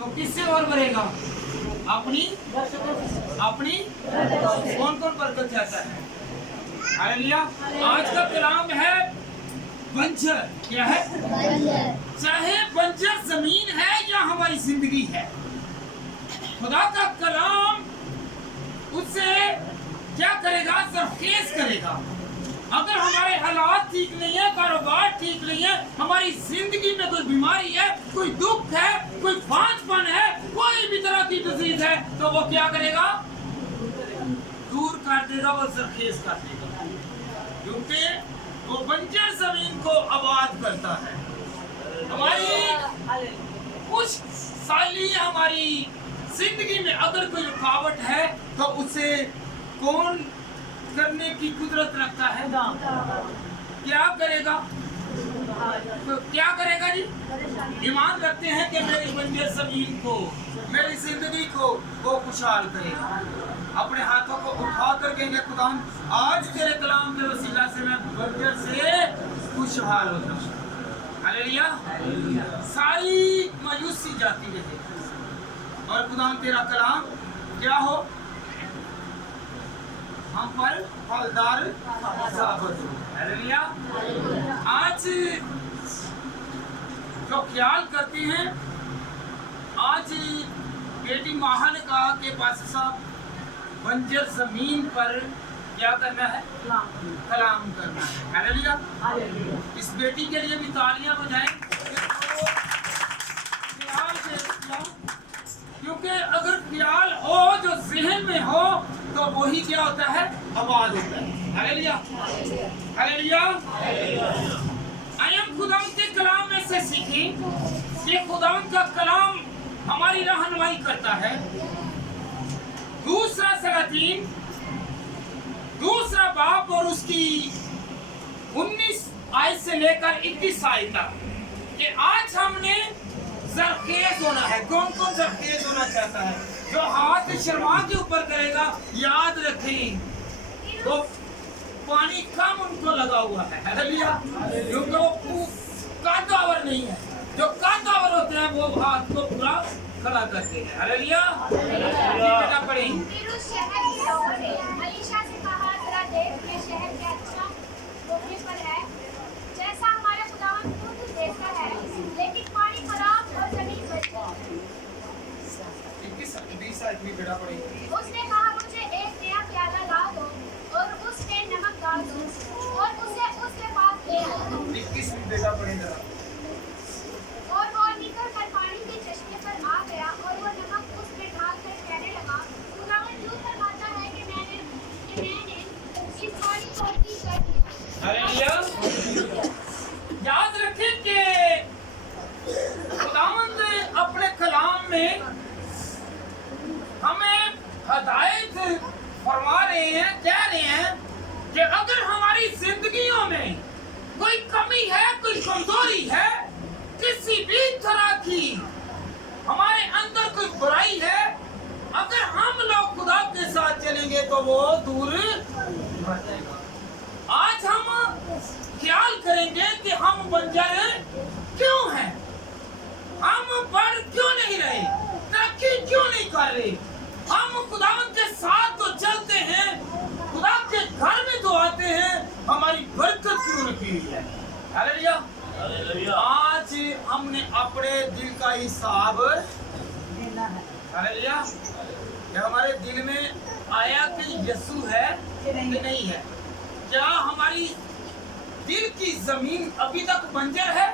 तो किससे और भरेगा? अपनी कौन कौन बरकत चाहता है? हालेलुया। आज का कलाम है बंजर। क्या है? चाहे बंजर जमीन है या हमारी जिंदगी है, खुदा का कलाम उससे क्या करेगा? सरखेज करेगा। अगर हमारे हालात ठीक नहीं है, कारोबार ठीक नहीं है, हमारी जिंदगी में कोई बीमारी है, कोई दुख है, कोई बांझपन है, कोई भी तरह की डिजीज है, तो वो क्या करेगा? दूर कर देगा, वो सरखेज कर देगा, क्योंकि वो बंजर जमीन को आबाद करता है। हमारी कुछ साली हमारी जिंदगी में अगर कोई रुकावट है तो उसे कौन करने की कुदरत रखता है? क्या करेगा? तो क्या करेगा जी? ईमान रखते हैं कि मेरी बंजर जमीन को, मेरी जिंदगी को वो खुशहाल करेगा। अपने हाथों को उठा कर कहेंगे, खुदा आज तेरे कलाम के वसीला से मैं बंजर से खुशहाल हो जाऊं। हालेलुया। सारी मायूसी जाती रहे और खुदा तेरा कलाम क्या हो? हम पर फलदार साबित हो। हालेलुया। आज जो ख्याल करते हैं, आज बेटी माहा ने कहा कि पास्टर साहब बंजर जमीन पर क्या करना है? कलाम करना है। हालेलुया। इस बेटी के लिए भी तालियां बजाएं, क्योंकि अगर ख्याल हो जो ज़हन में हो तो वही क्या होता है? आबाद होता है। हालेलुया। हालेलुया। आइए खुदावंद के कलाम में से सीखें कि खुदावंद का कलाम हमारी रहनुमाई करता है। दूसरा सलातीन दूसरा बाब और उसकी 19 आयत से लेकर 21 आयत तक कि आज हमने सरखेज होना है। कौन कौन सरखेज होना चाहता है? जो हाथ शर्मा के ऊपर करेगा, याद रखें तो पानी कम उनको लगा हुआ है। हालेलुया। क्योंकि वो कांटावर नहीं है। जो कांटावर होते हैं वो हाथ को पूरा खड़ा करते हैं। हालेलुया। बेटा पढ़ें। अलीशा से कहा, जरा देख ये शहर क्या अच्छा होने पर है, जैसा हमारे खुदावंद खुद देखता है, लेकिन पानी खराब और जमीन बंजर है। उसने कहा, मुझे एक नया प्याला ला दो और उसमें नमक डाल दो और उसे उसके पास ले आओ। और वो निकल कर पानी के चश्मे पर आ गया और वो नमक उसमें डाल कर कहने लगा, खुदावंद यूं फरमाता है कि मैंने इस पानी को ठीक कर दिया। हालेलुया। याद रखें कि खुदावंद अपने कलाम में हमें हदायत फरमा रहे हैं, कह रहे हैं कि अगर हमारी जिंदगियों में कोई कमी है, कोई कमजोरी है, किसी भी तरह की हमारे अंदर कोई बुराई है, अगर हम लोग खुदा के साथ चलेंगे तो वो दूर हो जाएगा। आज हम ख्याल करेंगे कि हम बंजर क्यों हैं, हम बढ़ क्यों नहीं रहे, तरक्की क्यों नहीं कर रहे। हम खुदावंद के साथ तो चलते हैं, खुदा के घर में तो आते हैं, हमारी बरकत क्यों रखी हुई है? हालेलुया। आज हमने अपने दिल का हिसाब देना है। हालेलुया। क्या हमारे दिल में आया कि यीशु है कि नहीं है? क्या हमारी दिल की जमीन अभी तक बंजर है?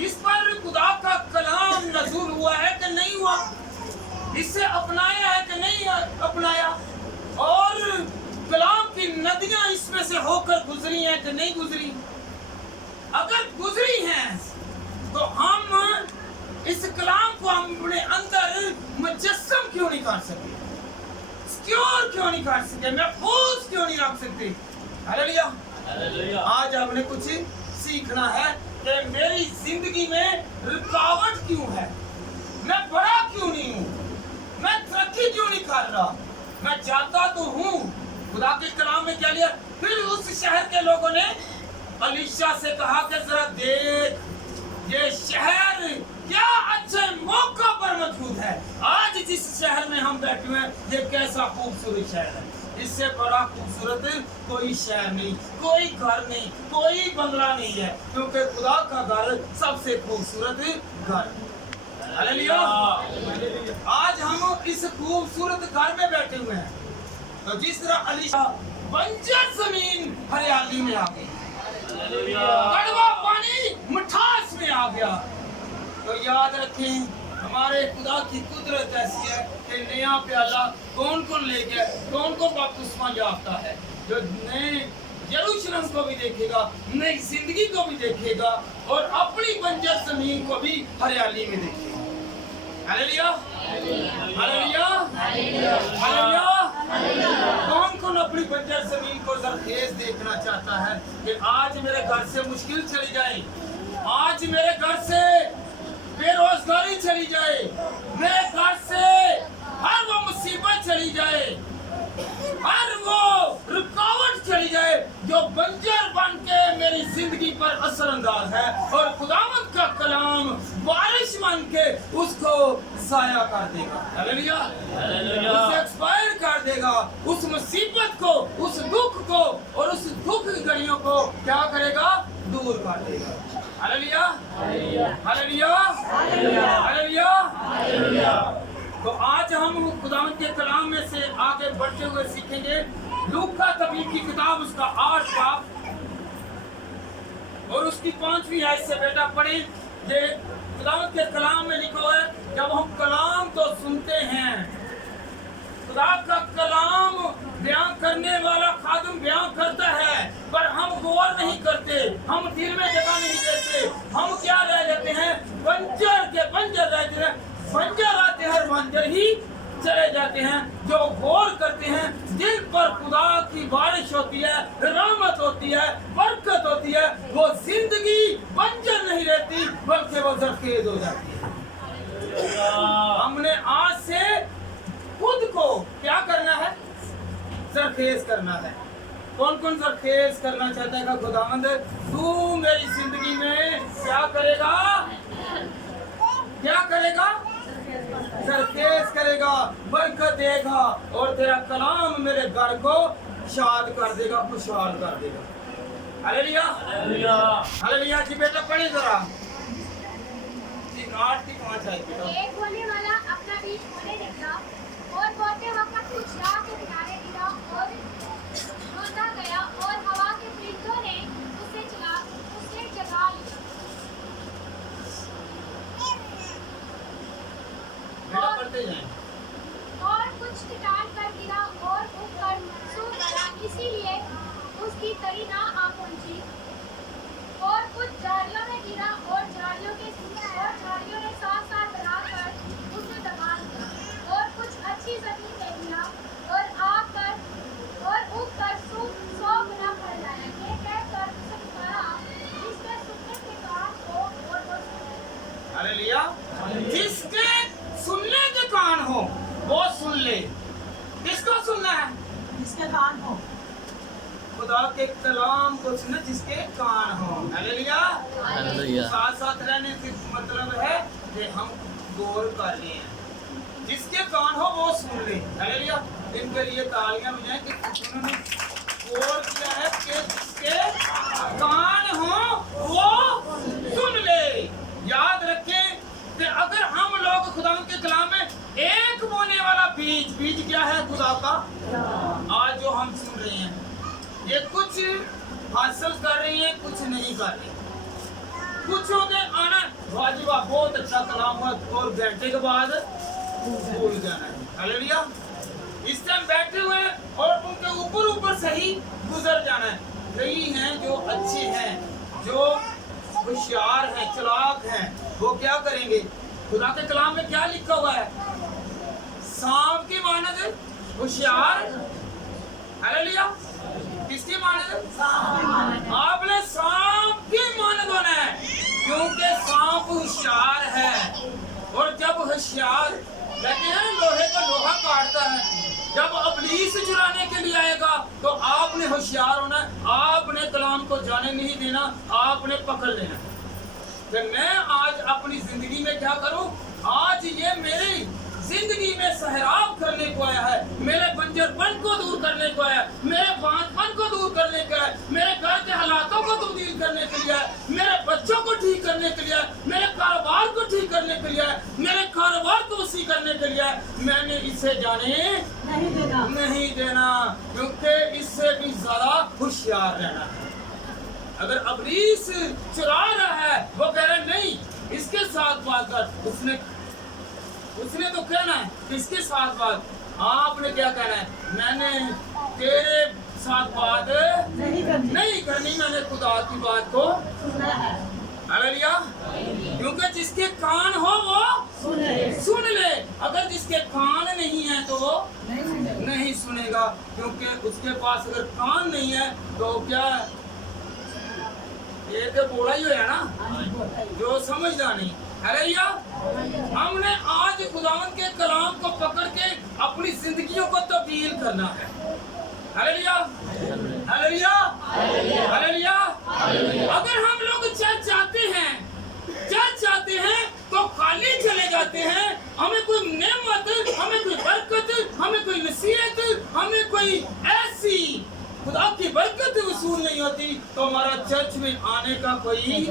इस पर खुदा का कलाम नज़ूल हुआ है कि नहीं हुआ? इसे अपनाया है कि नहीं अपनाया? और कलाम की नदियां इसमें से होकर गुजरी हैं कि नहीं गुजरी? अगर गुजरी हैं तो हम इस कलाम को अपने अंदर मुजस्सम क्यों नहीं कर सकते? सिक्योर क्यों नहीं कर सकते? महफूज क्यों नहीं रख सकते? हालेलुया। आज हमने कुछ सीखना है कि मेरी जिंदगी में रुकावट क्यों है, मैं बड़ा क्यों नहीं हूँ, मैं तरक्की क्यों नहीं कर रहा। मैं चाहता तो हूँ। खुदा के कलाम में क्या लिया? फिर उस शहर के लोगों ने अलीशा से कहा कि जरा देख ये शहर क्या अच्छे मौका पर बैठे हुए हैं, ये कैसा खूबसूरत शहर है। इससे बड़ा खूबसूरत कोई शहर नहीं, कोई घर नहीं, कोई बंगला नहीं है, क्योंकि खुदा का घर सबसे खूबसूरत घर है। हालेलुया। आज हम इस खूबसूरत घर में बैठे हुए हैं, तो जिस तरह अलीशा बंजर जमीन हरियाली में आ गई, कड़वा पानी मिठास में आ गया, तो याद रखें हमारे खुदा की कुदरत ऐसी है कि नया प्याला कौन कौन ले गया, कौन कौन बपतिस्मा याफ्ता है, जो नए यरूशलेम को भी देखेगा, नई जिंदगी को भी देखेगा और अपनी बंजर जमीन को भी हरियाली में देखेगा। Hallelujah, hallelujah, hallelujah. कौन कौन अपनी बंजर जमीन को जरखेज देखना चाहता है कि आज मेरे घर से मुश्किल चली जाए, आज मेरे घर से बेरोजगारी चली जाए, मेरे घर से हर वो मुसीबत चली जाए, हर वो रुकावट चली जाए जो बंजर बन के मेरी जिंदगी पर असर अंदाज है, और खुदावंद का कलाम बारिश बन के उसको जाया कर देगा। हालेलुया, उसे एक्सपायर कर देगा, उस मुसीबत को, उस दुख को और उस दुख की घड़ियों को क्या करेगा, दूर कर देगा। Hallelujah, hallelujah, hallelujah. तो आज हम खुदावंद के कलाम में से आगे बढ़ते हुए सीखेंगे लूका तबीब की किताब, उसका 8 बाब और उसकी 5वीं आयत से बेटा पढ़े। ये खुदावंद के कलाम में लिखा है, जब हम कलाम तो सुनते हैं, खुदा का कलाम बयान करने वाला खादिम बयान करता है, पर हम गौर नहीं करते, हम दिल में जगह नहीं देते, हम क्या रह जाते हैं, बंजर के बंजर रहते हैं, बंजर आते हर बंजर ही चले जाते हैं। जो गौर करते हैं, दिल पर खुदा की बारिश होती है, रहमत होती है, बरकत होती है, वो जिंदगी बंजर नहीं रहती बल्कि वो जरखेज हो जाती है। हमने आज से खुद को क्या करना है, जरखेज करना है। कौन कौन जरखेज करना चाहता है? खुदावंद तू मेरी जिंदगी में क्या करेगा, क्या करेगा, जरखेज करेगा, बरकत देगा, और तेरा कलाम मेरे घर को शाद कर देगा, खुशहाल कर देगा। Hallelujah, hallelujah, hallelujah. जी बेटा पढ़े जरा, 8 की 5 आयत। एक बोने वाला अपना बीज बोने निकला और बोते वक्त कुछ राह के किनारे गिरा और रोता गया, और हवा के परिंदों ने उसे जगा लिया। बेटा पढ़ते जाएं। और कुछ चट्टान पर गिरा और उगकर सूख गया, इसीलिए उसकी तरी ना आ पहुंची। और कुछ झाड़ियों में गिरा और झाड़ियों ने साथ साथ बनाकर उसे दबा दिया। और कुछ अच्छी जमीन में गिरा और उगकर 100 गुना फल लाया। ये कहकर उसे पुकारा, जिसके सुनने के कान हो और वो सुने। हालेलुया। जिसके सुनने के कान हो वो सुन ले। किसको सुनना है? जिसके कान हो, खुदा के कलाम को सुनना जिसके कान हो। Hallelujah, hallelujah. साथ साथ रहने से मतलब है कि हम गौर कर रहे हैं, जिसके कान हो वो सुन ले। हालेलुया। इनके लिए तालियां बजाएं कि उन्होंने गौर किया है कि जिसके कान हो वो सुन ले। याद रखें कि अगर हम लोग खुदा के कलाम में एक बोने वाला बीज क्या है खुदा का, आज जो हम सुन रहे हैं, ये कुछ हासिल कर रही है, कुछ नहीं कर रही। कुछ होते आना वाजिबा, बहुत अच्छा कलाम हुआ, और घंटे के बाद भूल जाना है। हालेलुया। इस टाइम बैठे हुए हैं और उनके ऊपर से ही गुजर जाना है। कई हैं जो अच्छे हैं, जो होशियार हैं, चालाक हैं, वो क्या करेंगे? खुदा के कलाम में क्या लिखा हुआ है? सांप की मानद होशियार। हालेलुया। किसकी मानद? आपने सांप की मानद होना है, क्योंकि सांप होशियार है। और जब होशियार कहते हैं लोहे को लोहा काटता है, जब इब्लीस चुराने के लिए आएगा तो आपने होशियार होना है, आपने कलाम को जाने नहीं देना, आपने पकड़ लेना। तो मैं आज अपनी जिंदगी में क्या करूं? आज ये मेरी जिंदगी में सहराब करने को करने को है, मेरे बांझपन को दूर करने का है, मेरे घर के हालातों को तब्दील करने के लिए है, मेरे बच्चों को ठीक करने के लिए है, मेरे कारोबार को ठीक करने के लिए है, मेरे कारोबार को वसी करने के लिए है। मैंने इसे जाने नहीं देना, क्योंकि इससे भी ज्यादा होशियार रहना है। अगर अबलीस चुरा रहा है, वो कह रहा है नहीं इसके साथ बात कर, उसने तो कहना है कि इसके साथ बात, आपने क्या कहना है, मैंने तेरे साथ बात नहीं करनी, मैंने खुदा की बात को सुना है। हालेलुया। क्योंकि जिसके कान हो वो सुन ले, अगर जिसके कान नहीं है तो वो नहीं सुनेगा, क्योंकि उसके पास अगर कान नहीं है तो क्या ये तो बोला ही है ना, जो समझदा नहीं। हालेलुया। हमने आज खुदावंद के कलाम को पकड़ के अपनी जिंदगियों को तब्दील करना है। Hallelujah, hallelujah, hallelujah. अगर हम लोग चर्च जाते हैं तो खाली चले जाते हैं, हमें कोई नेमत, हमें कोई बरकत, हमें कोई नसीहत, हमें कोई ऐसी खुदा की बरकत वसूल नहीं होती, तो हमारा चर्च में आने का कोई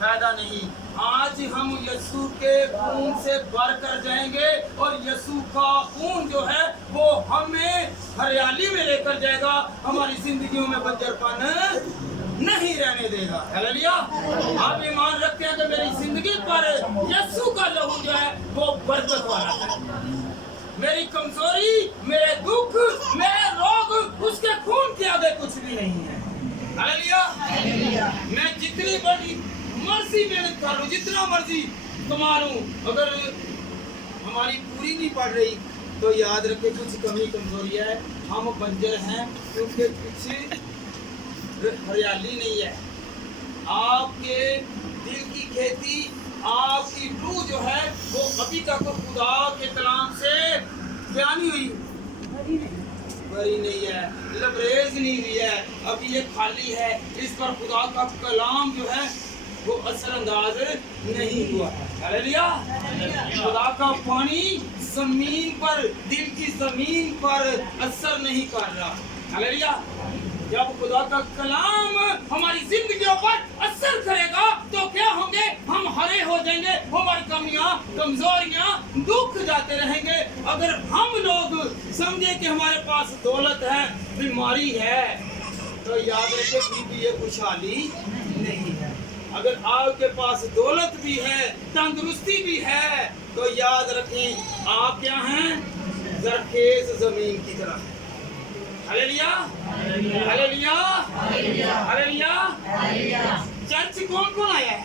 फायदा नहीं। आज हम यीशु के खून से भर कर जाएंगे और यीशु का खून जो है वो हमें हरियाली में लेकर जाएगा, हमारी जिंदगियों में बंजरपन नहीं रहने देगा। हालेलुया। आप ईमान रखते हैं कि मेरी जिंदगी पर यीशु का लहू जो है वो बरकत वाला है। मेरी कमजोरी, मेरे दुख, मेरे रोग उसके खून के आगे कुछ भी नहीं है। हालेलुया। मैं जितनी बड़ी मर्जी मेहनत कर लूं, जितना मर्जी कमा लूं, अगर हमारी पूरी नहीं पड़ रही तो याद रखे कुछ कमी कमजोरी है, हम बंजर हैं, क्योंकि कुछ हरियाली नहीं है। आपके दिल की खेती, आपकी रूह जो है वो अभी तक खुदा के कलाम से क्या नहीं हुई, भरी नहीं है, लबरेज नहीं हुई है, अभी ये खाली है, इस पर खुदा का कलाम जो है वो असरअंदाज नहीं हुआ है। हालेलुया। खुदा का पानी जमीन पर, दिल की जमीन पर असर नहीं कर रहा। हालेलुया। जब खुदा का कलाम हमारी जिंदगियों पर असर करेगा तो क्या होंगे, हम हरे हो जाएंगे, हमारी कमियां, कमजोरियां, दुख जाते रहेंगे। अगर हम लोग समझे कि हमारे पास दौलत है, बीमारी है, तो याद रखें फिर भी ये खुशहाली नहीं है। अगर आपके पास दौलत भी है, तंदुरुस्ती भी है, तो याद रखें आप क्या हैं, जरखेज जमीन की तरह है। Hallelujah, hallelujah, hallelujah. चर्च कौन कौन आया है?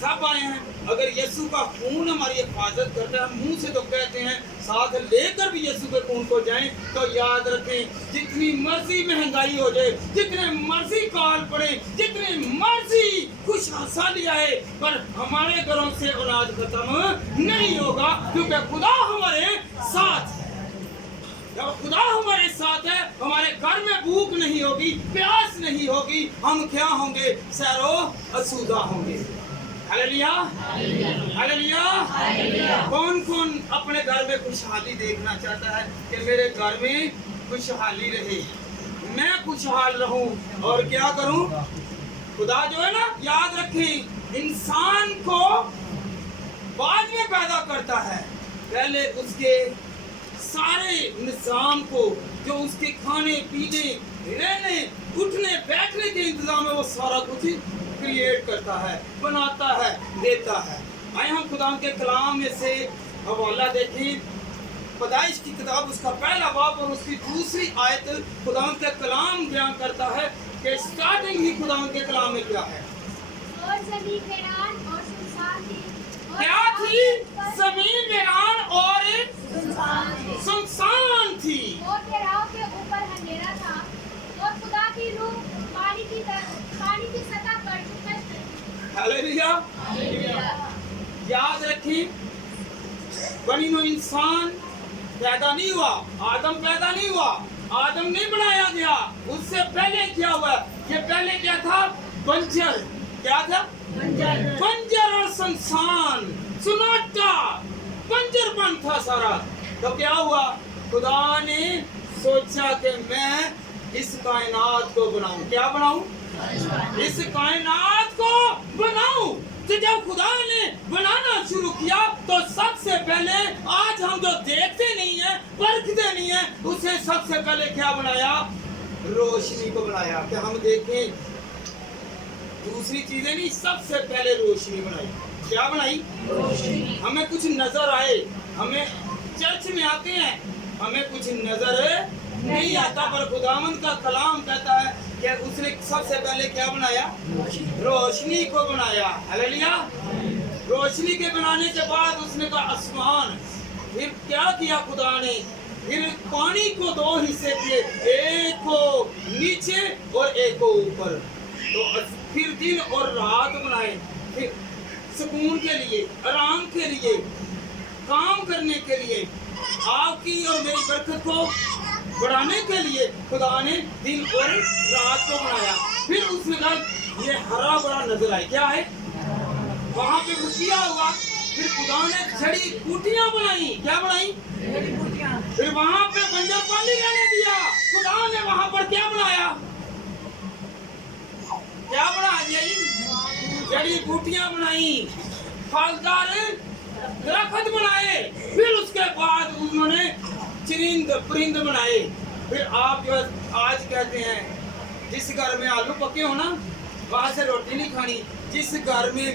सब आए हैं। अगर यीशु का खून हमारी हिफाजत करता है, मुंह से तो कहते हैं, साथ लेकर भी यीशु के खून को जाएं, तो याद रखें जितनी मर्जी महंगाई हो जाए, जितने मर्जी काल पड़े, जितनी मर्जी खुशहाली आए, पर हमारे घरों से औलाद खत्म नहीं होगा, क्योंकि खुदा हमारे साथ है। जब खुदा हमारे साथ है, हमारे घर में भूख नहीं होगी, प्यास नहीं होगी, हम क्या होंगे, सैरो असूदा होंगे। Hallelujah, hallelujah. कौन कौन अपने घर में खुशहाली देखना चाहता है कि मेरे घर में खुशहाली रहे, मैं खुशहाल रहूं, और क्या करूं? खुदा जो है ना, याद रखें, इंसान को बाद में पैदा करता है, पहले उसके सारे निजाम को, जो उसके खाने पीने, रहने, उठने, बैठने के इंतजाम है, वो सारा कुछ क्रिएट करता है, बनाता है, देता है। आए हम खुदा के कलाम में से हवाला देखें, पैदाइश की किताब उसका पहला बाब और उसकी दूसरी आयत खुदा के कलाम बयान करता है कि स्टार्टिंग ही खुदा के कलाम में क्या है। और जमीन वीरान और सुनसान थी। क्या थी? जमीन वीरान और सुनसान थी, और ठहराव के ऊपर अंधेरा था, और खुदा की रूह पानी की सतह पर उतर रही। हालेलुया। याद रखिए, बनी नो इंसान पैदा नहीं हुआ, आदम पैदा नहीं हुआ, आदम नहीं बनाया गया, उससे पहले क्या हुआ? ये पहले क्या था? बंजर। क्या था? बंजर और सुनसान, सुनाटा, बंजरपन था सारा। तो क्या हुआ? खुदा ने सोचा कि मैं इस कायनात को बनाऊं। क्या बनाऊं? इस कायनात को बनाऊं। तो जब खुदा ने बनाना शुरू किया तो सबसे पहले आज हम जो देखते नहीं है, परखते नहीं है, उसे सबसे पहले क्या बनाया? रोशनी को बनाया। कि हम देखें दूसरी चीजें नहीं, सबसे पहले रोशनी बनाई। क्या बनाई? रोशनी। हमें कुछ नजर आए, हमें चर्च में आते हैं, हमें कुछ नजर नहीं आता, पर खुदावंद का कलाम कहता है कि उसने सबसे पहले क्या बनाया? रोशनी को बनाया। हालेलुया। रोशनी के बनाने के बाद उसने कहा आसमान। फिर क्या किया खुदा ने? फिर पानी को दो हिस्से किए, एक को नीचे और एक को ऊपर। तो फिर दिन और रात बनाए, फिर सुकून के लिए, आराम के लिए, काम करने के लिए, आपकी और मेरी बरकत को बढ़ाने के लिए खुदा ने दिन और रात को बनाया। फिर उसने कहा ये हरा भरा नजर आए। क्या है? वहां पे किया हुआ। फिर खुदा ने जड़ी बूटियां बनाई। क्या बनाई? फिर वहां पे बंजर पानी रहने दिया। खुदा ने वहां पर क्या बनाया? क्या बनाया? जड़ी बूटियां बनाई, फलदार दरख्त बनाए। फिर उसके बाद उन्होंने चरिंद परिंद बनाए। फिर आप जो आज कहते हैं जिस घर में आलू पके हो ना, वहां से रोटी नहीं खानी। जिस घर में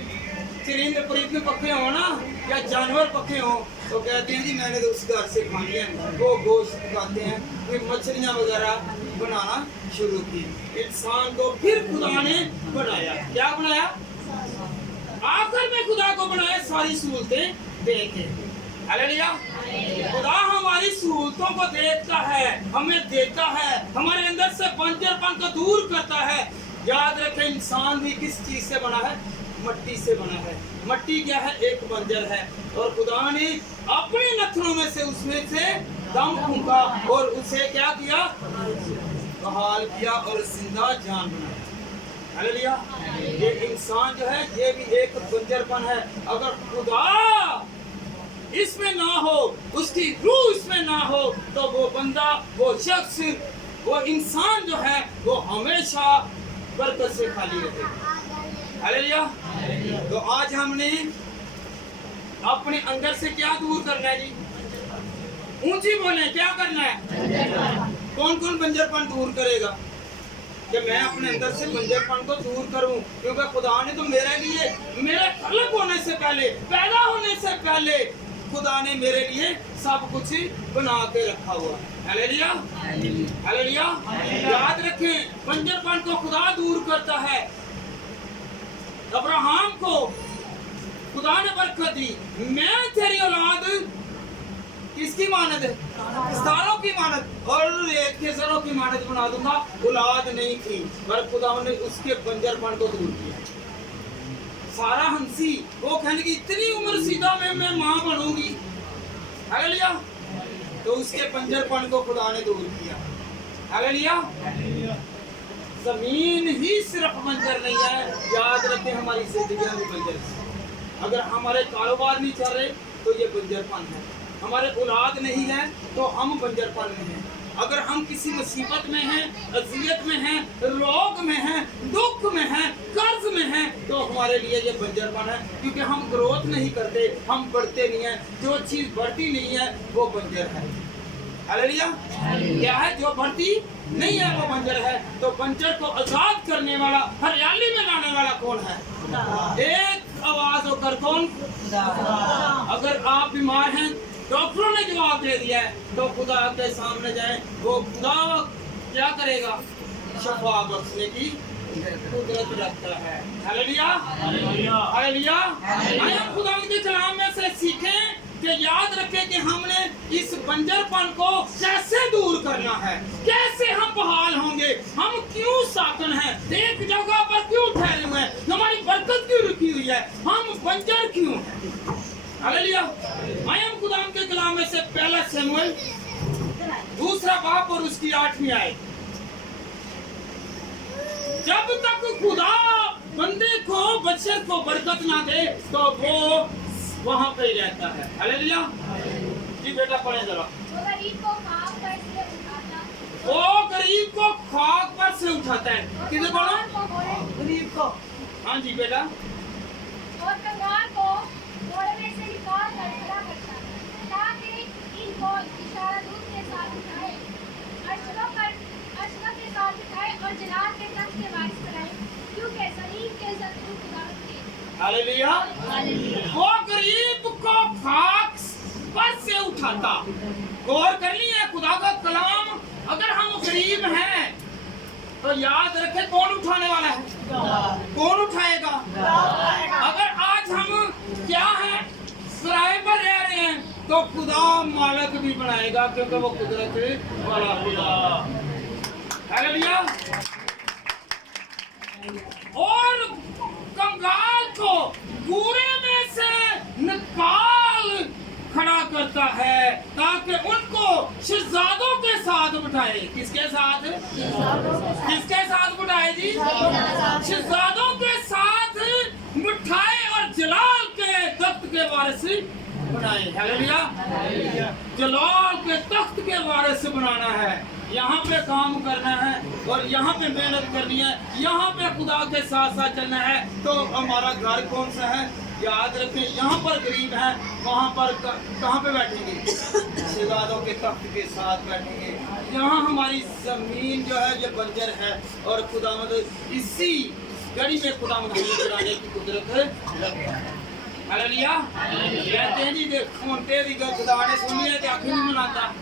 चरिंद परिंद पके हो ना, या जानवर पके हो, तो कहते हैं जी मैंने तो उस घर से खा लिया। वो गोश्त खाते हैं, फिर मछलियां वगैरह बनाना शुरू की। इंसान को फिर खुदा ने बनाया। क्या बनाया? आखिर में खुदा को बनाया सारी सहूलतें देके। हालेलुया। खुदा हमारी सहूलतों को देखता है, हमें देता है, हमारे अंदर से बंजरपन को दूर करता है। याद रखें इंसान भी किस चीज से बना है? मट्टी से बना है। मट्टी क्या है? एक बंजर है। और खुदा ने अपने नथनों में से उसमें से दम फूंका और उसे क्या किया? बहाल किया और जिंदा जान बनाया। हालेलुया। ये इंसान जो है ये भी एक बंजरपन है। अगर खुदा इसमें ना हो, उसकी रूह इसमें ना हो, तो वो बंदा, वो शख्स, वो इंसान जो है वो हमेशा बरकत से खाली रहेगा। हालेलुया। तो आज हमने अपने अंदर से क्या दूर करना है जी? ऊंची बोले, क्या करना है? कौन कौन बंजरपन दूर करेगा? कि मैं अपने अंदर से बंजरपन को दूर करूं, क्योंकि खुदा ने तो मेरे लिए, मेरे खलक होने से पहले, पैदा होने से पहले खुदा ने मेरे लिए सब कुछ बना के रखा हुआ है। हालेलुया। हालेलुया। याद रखें बंजरपन को खुदा दूर करता है। अब्राहम को खुदा ने बरकत दी, मैं तेरी औलाद किसकी मानद है? सितारों की मानद और रेत के सरों की मानद बना दूंगा। औलाद नहीं थी, पर खुदा ने उसके बंजरपन को दूर किया। सारा हंसी, वो कहने की इतनी उम्र सीधा में मैं माँ बनूंगी। हालेलुया। तो उसके बंजरपन को खुदा ने दूर किया। हालेलुया। जमीन ही सिर्फ बंजर नहीं है, याद रखें हमारी जिंदगियां भी बंजर है। अगर हमारे कारोबार नहीं चल रहे तो ये बंजरपन है। हमारे औलाद नहीं है तो हम बंजरपन में हैं। अगर हम किसी मुसीबत में हैं, अजियत में हैं, रोग में हैं, दुख में हैं, कर्ज में हैं, तो हमारे लिए ये बंजरपन है, क्योंकि हम ग्रोथ नहीं करते, हम बढ़ते नहीं हैं। जो चीज बढ़ती नहीं है वो बंजर है। हालेलुया। क्या है? जो बढ़ती नहीं है वो बंजर है। तो बंजर को आजाद करने वाला, हरियाली में लाने वाला कौन है? एक आवाज होकर कौन? अगर आप बीमार हैं, डॉक्टरों ने जवाब दे दिया है, तो खुदा के सामने जाए, वो खुदा क्या करेगा? शफा बख्शने की कुदरत रखता है। हालेलुया। हालेलुया। आइए खुदा के कलाम में से सीखें कि याद रखें कि हमने इस बंजरपन को कैसे दूर करना है, कैसे हम बहाल होंगे, हम क्यों साकन हैं, एक जगह पर क्यों ठहरे हुए हैं, हमारी बरकत क्यों रुकी हुई है, हम बंजर क्यों हैं। हालेलुया। आइए हम खुदा के कलाम में से पहला शमूएल 2 बाब और उसकी 8वीं आयत। जब तक खुदा बंदे को, बशर को बरकत ना दे तो वो वहाँ पे ही रहता है। हालेलुया। जी बेटा पढ़े जरा। वो गरीब को काम करके उठाता वो गरीब को खाक पर से उठाता है। किसे बोला? गरीब को हाँ जी बेटा। और कंगाल को घोड़े में से निकाल कर खड़ा करता है ताकि इनको इशारा दूध के साथ उठाए, अशरफ के साथ उठाए और जलाल के तख्त के वारिस बनाए, क्योंकि जमीन के शत्रु खुदावंद के। हालेलुया। वो गरीब को खाक पर से उठाता। गौर कर लिए खुदा का कलाम। अगर हम गरीब हैं तो याद रखें कौन उठाने वाला है? कौन उठाएगा? अगर आज हम क्या हैं, किराए पर रह रहे हैं, तो खुदा मालिक भी बनाएगा, क्योंकि वो कुदरत वाला खुदा। हालेलुया। और कंगाल को कूड़े में से निकाल खड़ा करता है ताकि उनको शहजादों के साथ बिठाए। किसके साथ? किसके साथ बिठाए जी? शहजादों के साथ बिठाए और जलाल के तख्त के वारिस बनाए। हालेलुया। जलाल के तख्त के वारिस बनाना है, यहाँ पे काम करना है और यहाँ पे मेहनत करनी है, यहाँ पे खुदा के साथ साथ चलना है। तो हमारा घर कौन सा है? याद रखें, यहाँ पर गरीब हैं, वहाँ पर कहाँ पे बैठेंगे? शहजादों के तख्त के साथ बैठेंगे। यहाँ हमारी जमीन जो है ये बंजर है और खुदावंद इसी गड़ी में खुदावंद हमें चलाने की कुदरत है। हालेलुया। कहते हैं जी देखो तेरी खुदा ने सुन लिया तो आखिर नहीं मनाता,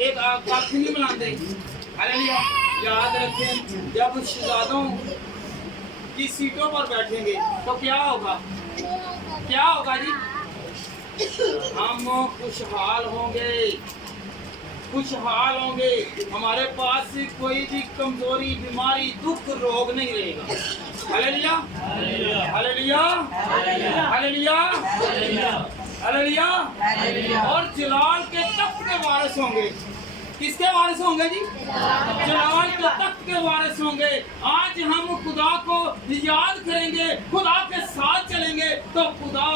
एक आखिर नहीं मनाते। हालेलुया। याद रखें, जब शहजादों की सीटों पर बैठेंगे तो क्या होगा? क्या होगा जी? हम खुशहाल होंगे, खुशहाल होंगे। हमारे पास कोई भी कमजोरी, बीमारी, दुख, रोग नहीं रहेगा। हालेलुया। हालेलुया। हालेलुया। हालेलुया। और जलाल के तख्त के वारिस होंगे। किसके वारिस होंगे जी? जलाल के तख्त के वारिस होंगे। आज हम खुदा को याद करेंगे, खुदा के साथ चलेंगे, तो खुदा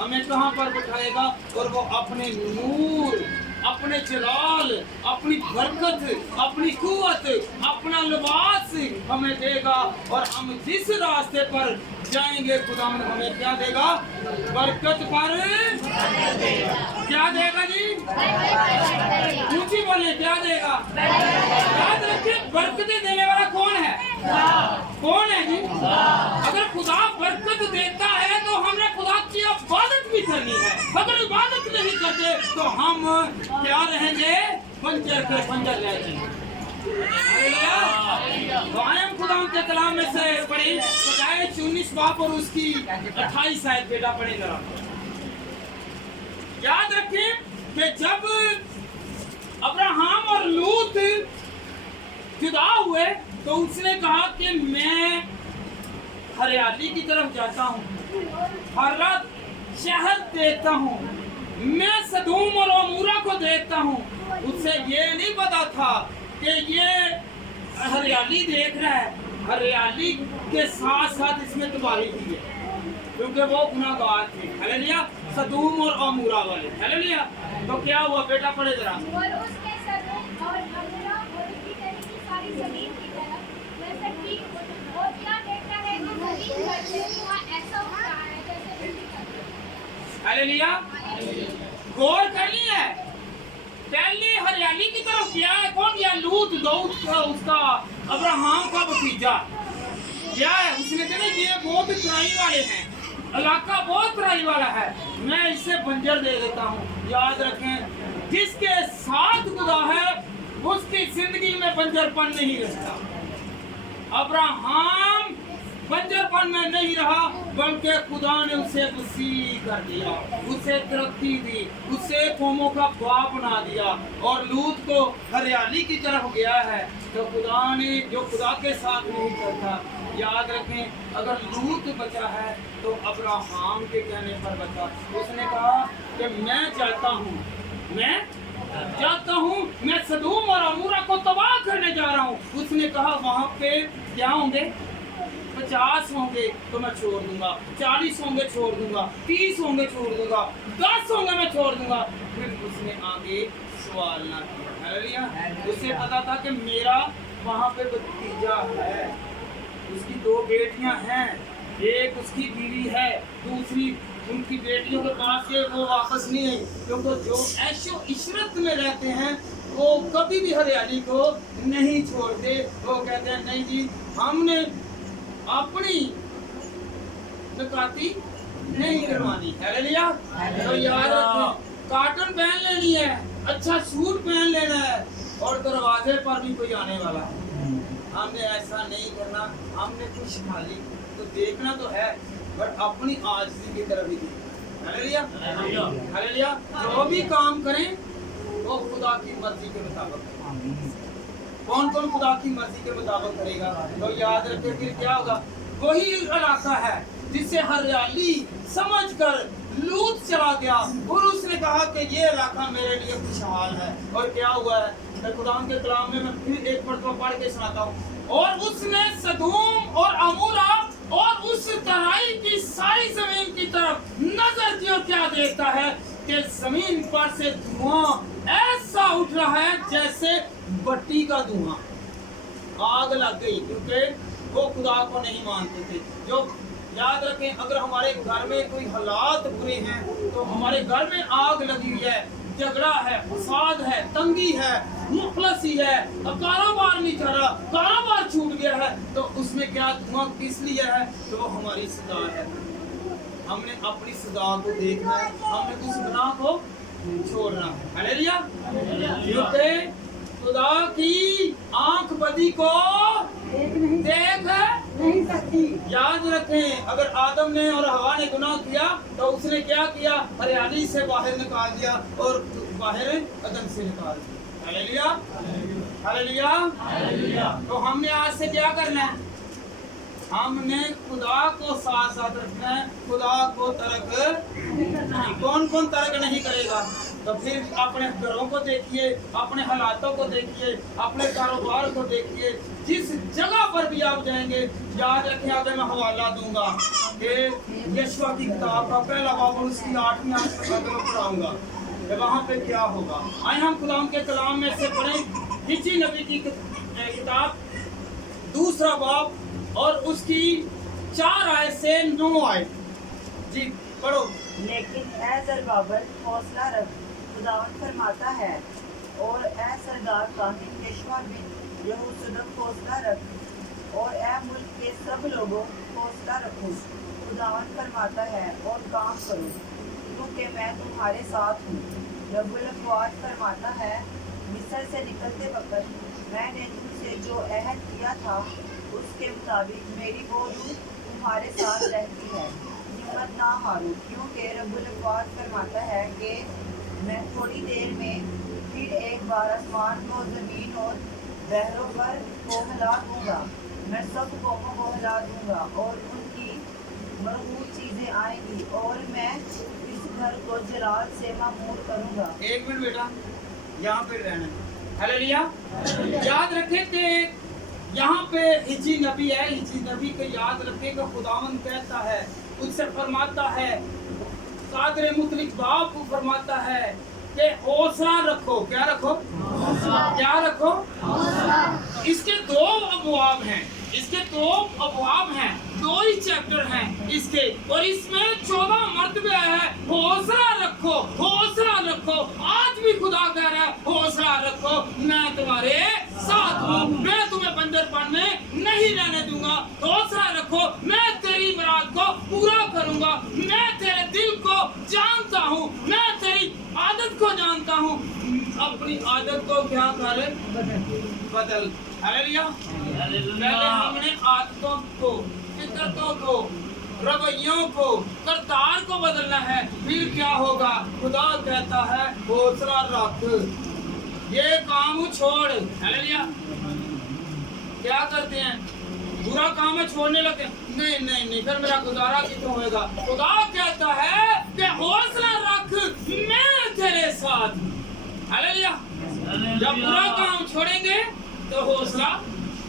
हमें कहाँ पर बिठाएगा? और वो अपने नूर, अपने जलाल, अपनी बरकत, अपनी कुव्वत, अपना लिबास हमें देगा। और हम जिस रास्ते पर जाएंगे खुदा हमें क्या देगा? बरकत पर क्या देगा जी? ऊंची बोले, क्या देगा? याद रखिए, बरकतें देने वाला कौन है? कौन है जी? अगर खुदा बरकत देता है तो हमने खुदा की इबादत भी करनी है। अगर इबादत नहीं करते तो हम क्या रहेंगे? बंजर के बंजर रह जाएंगे। तो आयम खुदा के कलाम में से पढ़ी 19 बाप और उसकी 28 आयत बेटा पढ़े जरा। याद रखें कि जब अब्राहम और लूत जुदा हुए तो उसने कहा कि मैं हरियाली की तरफ जाता हूँ, हर रात शहर देखता हूँ, मैं सदूम और अमूरा को देखता हूँ। उससे ये नहीं पता था कि ये हरियाली देख रहा है, हरियाली के साथ साथ इसमें तबाही भी है, क्योंकि वो गुनाहगार थे। हालेलुया। सदूम और अमूरा वाले। हालेलुया। तो क्या हुआ बेटा पढ़े जरा। और उसके सदूम और अमूरा और उसकी तरह की सारी जमीन की तरफ वैसे ठीक और क्या देखता है कि जमीन पर से धुआं ऐसा उठ रहा है जैसे बिजली का। हालेलुया। गौर करनी है, पहले हरियाली की तरफ गया है। कौन गया? लूत, दाऊद का, उसका अब्राहम का भतीजा क्या है? उसने कहा ये बहुत तराई वाले हैं, इलाका बहुत तराई वाला है, मैं इससे बंजर दे देता हूँ। याद रखें, जिसके साथ खुदा है उसकी जिंदगी में बंजरपन नहीं रहता। अब्राहम बंजरपन में नहीं रहा, बल्कि खुदा ने उसे वसीह कर दिया, उसे तरक्की दी, उसे कौमों का बाप बना दिया। और लूत को हरियाली की तरफ गया है तो खुदा ने जो खुदा के साथ नहीं करता। याद रखें, अगर लूत बचा है तो अब्राहम के कहने पर बचा। उसने कहा कि मैं चाहता हूँ, मैं सदूम और अमूरा को तबाह करने जा रहा हूँ। उसने कहा वहाँ पे क्या होंगे? 50 होंगे तो मैं छोड़ दूंगा, 40 होंगे छोड़ दूंगा, 30 होंगे छोड़ दूंगा, 10 होंगे मैं छोड़ दूंगा। फिर उसने आगे सवाल ना किया। हालेलुया। उसे पता था कि मेरा वहाँ पे भतीजा है, उसकी 2 बेटियां हैं, एक उसकी बीवी है, दूसरी उनकी बेटियों के पास है, वो वापस नहीं आई, क्योंकि जो ऐशो इशरत में रहते हैं वो कभी भी हरियाली को नहीं छोड़ते। वो कहते हैं नहीं जी, हमने अपनी नकाती नहीं करवानी। हालेलुया। तो याद रखें, कॉटन पहन लेनी है, अच्छा सूट पहन लेना है, और दरवाजे पर भी कोई आने वाला है, हमने ऐसा नहीं करना। हमने खुशहाली तो देखना तो है, पर अपनी आजिज़ी की तरफ ही देखना। हालेलुया। हालेलुया। जो भी काम करें वो खुदा की मर्जी के मुताबिक करें। कौन कौन खुदा की मर्जी के मुताबिक करेगा? तो याद रखें, फिर क्या होगा? वही इलाका है जिसे हरियाली समझकर लूत चला गया, और उसने कहा कि ये इलाका मेरे लिए खुशहाल है। और क्या हुआ है? मैं खुदा के कलाम में मैं फिर एक मरतबा पढ़ के सुनाता हूँ। और उसने सदोम और अमोरा और उस तराई की सारी जमीन की तरफ नजर दी, और क्या देखता है कि जमीन पर से धुआं ऐसा उठ रहा है जैसे भट्टी का धुआं। आग लग गई, क्योंकि वो खुदा को नहीं मानते थे। जो याद रखें, अगर हमारे घर में कोई हालात बुरे हैं तो हमारे घर में आग लगी हुई है, झगड़ा है, फसाद है, तंगी है, मुखलसी है, कारोबार नहीं चल रहा, कारोबार छूट गया है, तो उसमें क्या धुआं किस लिए है? तो हमारी सजा है। हमने अपनी सजा को देखना है, हमने उस गुनाह को छोड़ना है। हालेलुया। क्योंकि खुदा की आंख बदी को देख नहीं सकती। याद रखें, अगर आदम ने और हवा ने गुनाह किया तो उसने क्या किया? हरियाली से बाहर निकाल दिया और बाहर अदन से निकाल दिया। हालेलुया। हालेलुया। तो हमने आज से क्या करना है? हमने खुदा को साथ साथ रखना है, खुदा को तर्क नहीं। कौन कौन तर्क नहीं करेगा? तो फिर अपने घरों को देखिए, अपने हालातों को देखिए, अपने कारोबार को देखिए, जिस जगह पर भी आप जाएंगे, याद रखें, आगे मैं हवाला दूंगा कि यशवा की किताब का पहला बाब उसकी 8वीं आयत तक मैं पढ़ाऊंगा, वहाँ पे क्या होगा। आइए हम खुदा के कलाम में से पढ़ें हिज्जी नबी की किताब 2 बाब और उसकी 4 आयत से 9 आयत। जी पढ़ो। लेकिन ऐ ज़रबाबेल हौसला रख, खुदावंद फरमाता है, और ऐ सरदार काहिन यशवा बिन यहोशदक हौसला रख, और ऐ मुल्क के सब लोगों हौसला रखो, खुदावंद फरमाता है, और काम करो, क्योंकि मैं तुम्हारे साथ हूँ। रब्बुल अक़वात फरमाता है, मिस्र से निकलते वक्त मैंने तुमसे जो अहद किया था उसके मुताबिक मेरी वो रूह तुम्हारे साथ रहती है। हिम्मत ना हारो, क्योंकि रब्बुल अक़वात फरमाता है कि मैं थोड़ी देर में फिर एक बार आसमान को, ज़मीन और बहरों पर को हिला दूँगा। मैं सब कौमों को हिला दूँगा और उनकी मरहूम चीज़ें आएंगी, और मैं इस घर को जलाल से मामूर करूँगा। एक मिनट बेटा, यहाँ पे रहना है। हालेलुया। याद रखें कि यहाँ पे हिज्जी नबी है, हिज्जी नबी को याद रखें कि खुदावंद कहता है, उससे फरमाता है, कादर मुतलिक बाप को फरमाता है कि हौसला रखो। क्या रखो? क्या रखो? इसके 2 अबवाब हैं, इसके 2 अबवाब हैं, 2 ही चैप्टर हैं इसके, और इसमें 14 मर्तबे है हौसला रखो, हौसला रखो। आज भी खुदा कह रहा है हौसला रखो, मैं तुम्हारे साथ हूँ, मैं तुम्हें बंजरपन में नहीं रहने दूंगा। हौसला रखो, मैं तेरी मुराद को पूरा करूंगा, मैं तेरे दिल को जानता हूँ, मैं तेरी आदत को जानता हूँ। अपनी आदत को क्या करे? बदल। हालेलुया। पहले हमने आदतों को, फितरतों को, रवैयों को, करतार को बदलना है, फिर क्या होगा? खुदा कहता है हौसला रख, ये काम छोड़। हालेलुया। क्या करते हैं? बुरा काम है छोड़ने लगते हैं, नहीं नहीं नहीं, फिर मेरा गुजारा कितना होएगा? खुदा कहता है कि हौसला रख, मैं तेरे साथ। हालेलुया। जब बुरा काम छोड़ेंगे तो हौसला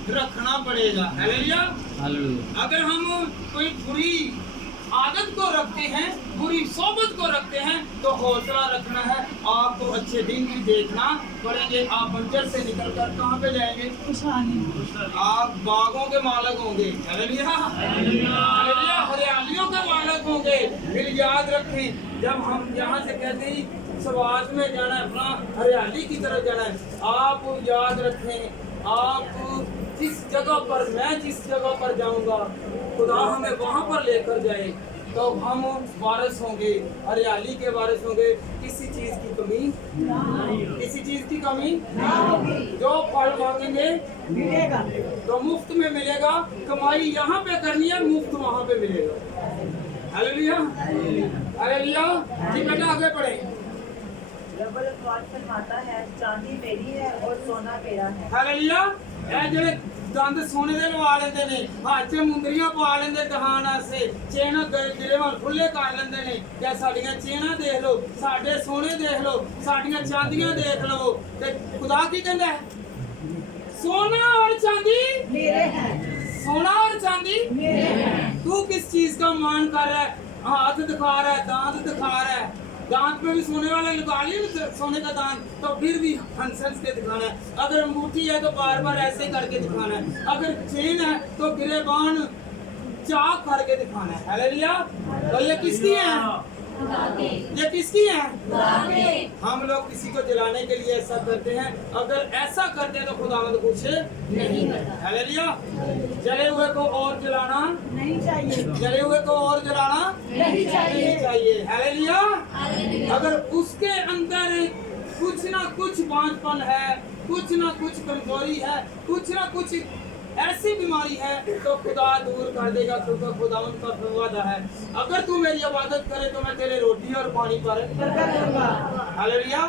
रखना पड़ेगा। हालेलुया। अगर हम कोई बुरी आदत को रखते हैं, बुरी सोबत को रखते हैं, तो हौसला रखना है, آپ को अच्छे दिन भी देखना पड़ेंगे। आप बंजर से निकलकर कहाँ पे जाएंगे? आप बागों के मालिक होंगे। हालेलुया, हालेलुया, हरियालियों के मालिक होंगे। फिर याद रखें, जब हम यहाँ से कहते हैं समाज में जाना है, अपना हरियाली की तरफ जाना है, आप याद रखें, आप जिस जगह पर, मैं जिस जगह पर जाऊंगा, खुदा हमें वहां पर लेकर जाए, तो हम वारिस होंगे, हरियाली के वारिस होंगे। किसी चीज की कमी, किसी चीज की कमी, जो फल मांगेंगे मिलेगा, तो मुफ्त में मिलेगा। कमाई यहाँ पे करनी है, मुफ्त वहाँ पे मिलेगा। Hallelujah, hallelujah. जी बेटा आगे बढ़े। रब्बुल अक़वाल फरमाता है, चांदी मेरी है और सोना मेरा है। हालेलुया। ਇਹ ਜਿਹੜੇ ਦੰਦ ਸੋਨੇ ਦੇ ਲਵਾ ਲੈਂਦੇ ਨੇ, ਹੱਥ 'ਚ ਮੁੰਦਰੀਆਂ ਪਾ ਲੈਂਦੇ ਦਿਖਾਉਣ ਵਾਸਤੇ, ਚੇਨਾਂ ਗਰੇਵਾਲ ਖੁੱਲੇ ਕਰ ਲੈਂਦੇ ਨੇ, ਕਿ ਸਾਡੀਆਂ ਚੇਨਾਂ ਦੇਖ ਲਓ, ਸਾਡੇ ਸੋਨੇ ਦੇਖ ਲਓ, ਸਾਡੀਆਂ ਚਾਂਦੀਆਂ ਦੇਖ ਲਓ। ਤੇ ਖੁਦਾ ਕੀ ਕਹਿੰਦਾ ਹੈ? सोना और चांदी मेरे हैं, सोना और चांदी मेरे हैं। तू किस चीज का मान कर रहा है? हाथ दिखा रहा है, दांत दिखा रहा है, दांत पे भी सोने वाले लगा लिए सोने का दांत, तो फिर भी हंस हंस के दिखाना है। अगर अंगूठी है तो बार बार ऐसे करके दिखाना है। अगर चेन है तो गिरेबान चाक करके दिखाना है। हालेलुया। तो ये किसकी है? ये किसकी है? हम लोग किसी को जलाने के लिए ऐसा करते हैं। अगर ऐसा करते हैं तो खुदावंद कुछ नहीं करता। हालेलुया। जले हुए को और जलाना नहीं चाहिए, जले हुए को और जलाना नहीं चाहिए। हालेलुया। अगर उसके अंदर कुछ ना कुछ बांझपन है, कुछ ना कुछ कमजोरी है, कुछ ना कुछ ऐसी बीमारी है, तो खुदा दूर कर देगा, क्योंकि खुदावंद का वादा है, अगर तू मेरी इबादत करे तो मैं तेरे रोटी और पानी पर बरकत दूंगा। हालेलुया।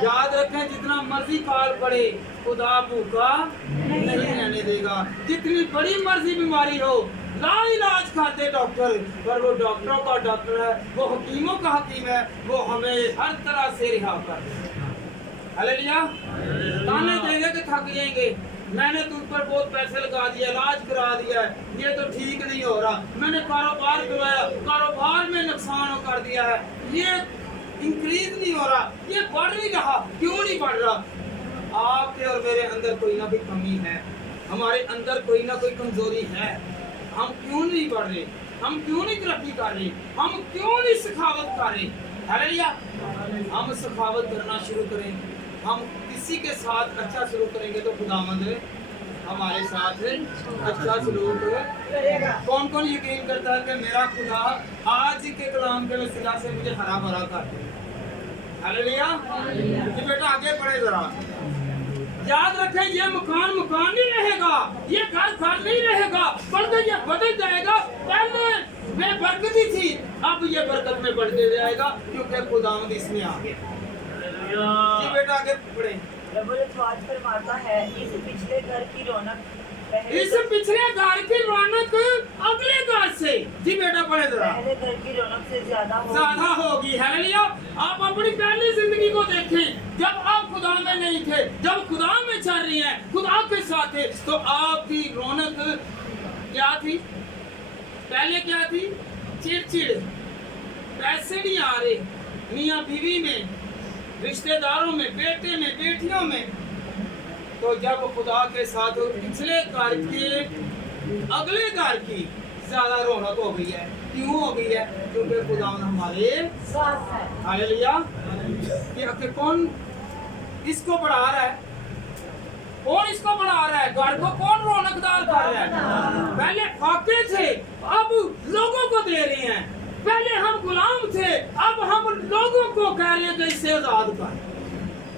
याद रखें, जितना मर्जी काल पड़े, खुदा भूखा नहीं रहने देगा। जितनी बड़ी मर्जी बीमारी हो, लाइलाज खाते डॉक्टर, पर वो डॉक्टरों का डॉक्टर है, वो हकीमों का हकीम है, वो हमें हर तरह से रिहा कर देगा। हालेलुया। ताने देंगे कि थक जाएंगे, मैंने तुम पर बहुत पैसे लगा दिया, इलाज करा दिया है, ये तो ठीक नहीं हो रहा, मैंने कारोबार करवाया, कारोबार में नुकसान कर दिया है, ये इंक्रीज नहीं हो रहा, ये बढ़ नहीं रहा, क्यों नहीं बढ़ रहा? आपके और मेरे अंदर कोई ना कोई कमी है, हमारे अंदर कोई ना कोई कमजोरी है। हम क्यों नहीं बढ़ रहे? हम क्यों नहीं तरक्की कर रहे? हम क्यों नहीं सखावत कर रहे? हालेलुया। हम सखावत करना शुरू करें, हम किसी के साथ अच्छा सलूक करेंगे तो खुदावंद हमारे साथ अच्छा सलूक करेगा। कौन कौन यकीन करता है कि मेरा खुदा आज के कलाम के वसीला से मुझे हरा भरा कर दे? हालेलुया। ये बेटा आगे बढ़े जरा। याद रखें, ये मकान मकान नहीं रहेगा, ये घर घर नहीं रहेगा, बल्कि ये बदल जाएगा। पहले बेबरकती थी, अब ये बरकत में बढ़ते जाएगा, क्योंकि खुदावंद इसमें आ गया। जी बेटा आगे बढ़े। रब्बुल अक़वाल फरमाता है, इस पिछले घर की रौनक इस पिछले घर की रौनक अगले घर से, जी बेटा पढ़े जरा, पहले घर की रौनक से ज्यादा होगी। हालेलुया। आप अपनी पहली जिंदगी को देखें, जब आप खुदा में नहीं थे, जब खुदा में चल रही हैं, खुदा के साथ थे, तो आपकी रौनक क्या थी? पहले क्या थी? चिड़चिड़, पैसे नहीं आ रहे, मियाँ बीवी में, रिश्तेदारों में, बेटे में, बेटियों में। तो जब खुदा के साथ पिछले घर के अगले घर की ज्यादा रौनक हो गई है। क्यों हो गई है? क्योंकि खुदा हमारे साथ है। हालेलुया। कि कौन इसको बढ़ा रहा है? कौन इसको बढ़ा रहा है? घर को कौन रौनकदार कर रहा है? पहले फाके थे, अब लोगों को दे रहे हैं। पहले हम गुलाम थे, अब हम लोगों को कह रहे हैं कि इससे आजाद कर।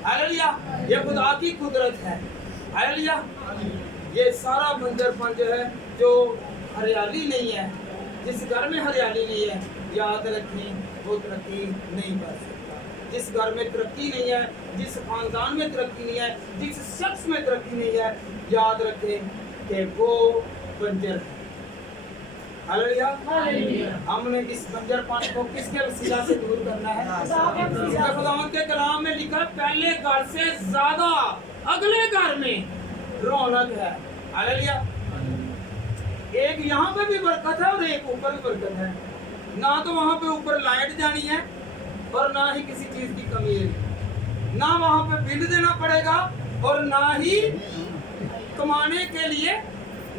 हालेलुया। ये खुदा की कुदरत है। हालेलुया। ये सारा बंजरपन जो है, जो हरियाली नहीं है, जिस घर में हरियाली नहीं है, याद रखें, वो तरक्की नहीं कर सकता। जिस घर में तरक्की नहीं है, जिस खानदान में तरक्की नहीं है, जिस शख्स में तरक्की नहीं है, याद रखें कि वो बंजर है। हालेलुया। हमने इस बंजरपन को किसके वसीला से दूर करना है? खुदावंद के कलाम में लिखा, पहले घर से ज्यादा अगले घर में रौनक है। हालेलुया। एक यहाँ पे भी बरकत है और एक ऊपर भी बरकत है। ना तो वहाँ पे ऊपर लाइट जानी है, और ना ही किसी चीज की कमी है। ना वहां पे बिल देना पड़ेगा और ना ही कमाने के लिए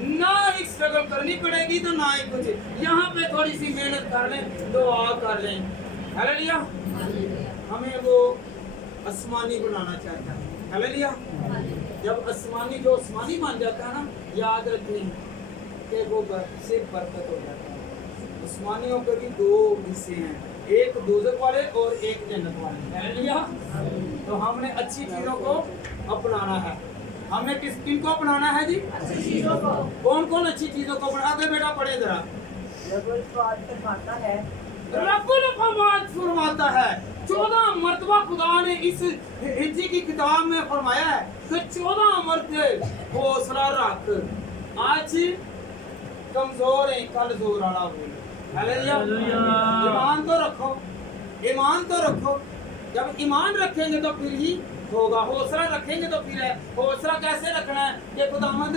ना ही स्ट्रगल करनी पड़ेगी, तो ना ही कुछ। यहाँ पे थोड़ी सी मेहनत कर लें, दुआ कर लें। हालेलुया। हमें वो आसमानी बनाना चाहता है। हालेलुया। जब आसमानी जो आसमानी मान जाता है ना, याद रखें कि वो सिर्फ बरकत हो जाता है। आसमानियों के भी दो हिस्से हैं, एक दोजख वाले और एक जन्नत वाले। हालेलुया। तो हमने अच्छी चीजों को अपनाना है। हमने किनको अपनाना है जी? अच्छी चीजों को। कौन कौन अच्छी चीजों को अपना? आगे बेटा पढ़े जरा। रब्बुल फवाद फरमाता है, रब्बुल फवाद फरमाता है। 14 मरतबा खुदा ने इस हिज्जी की किताब में फरमाया है कि 14 मरतबे हौसला रख। आज कमजोर है, कल जोर वाला हो। हालेलुया। ईमान तो रखो, ईमान तो रखो। जब ईमान रखेंगे तो फिर ही होगा। हौसला रखेंगे तो फिर है। हौसला कैसे रखना है कि खुदावंद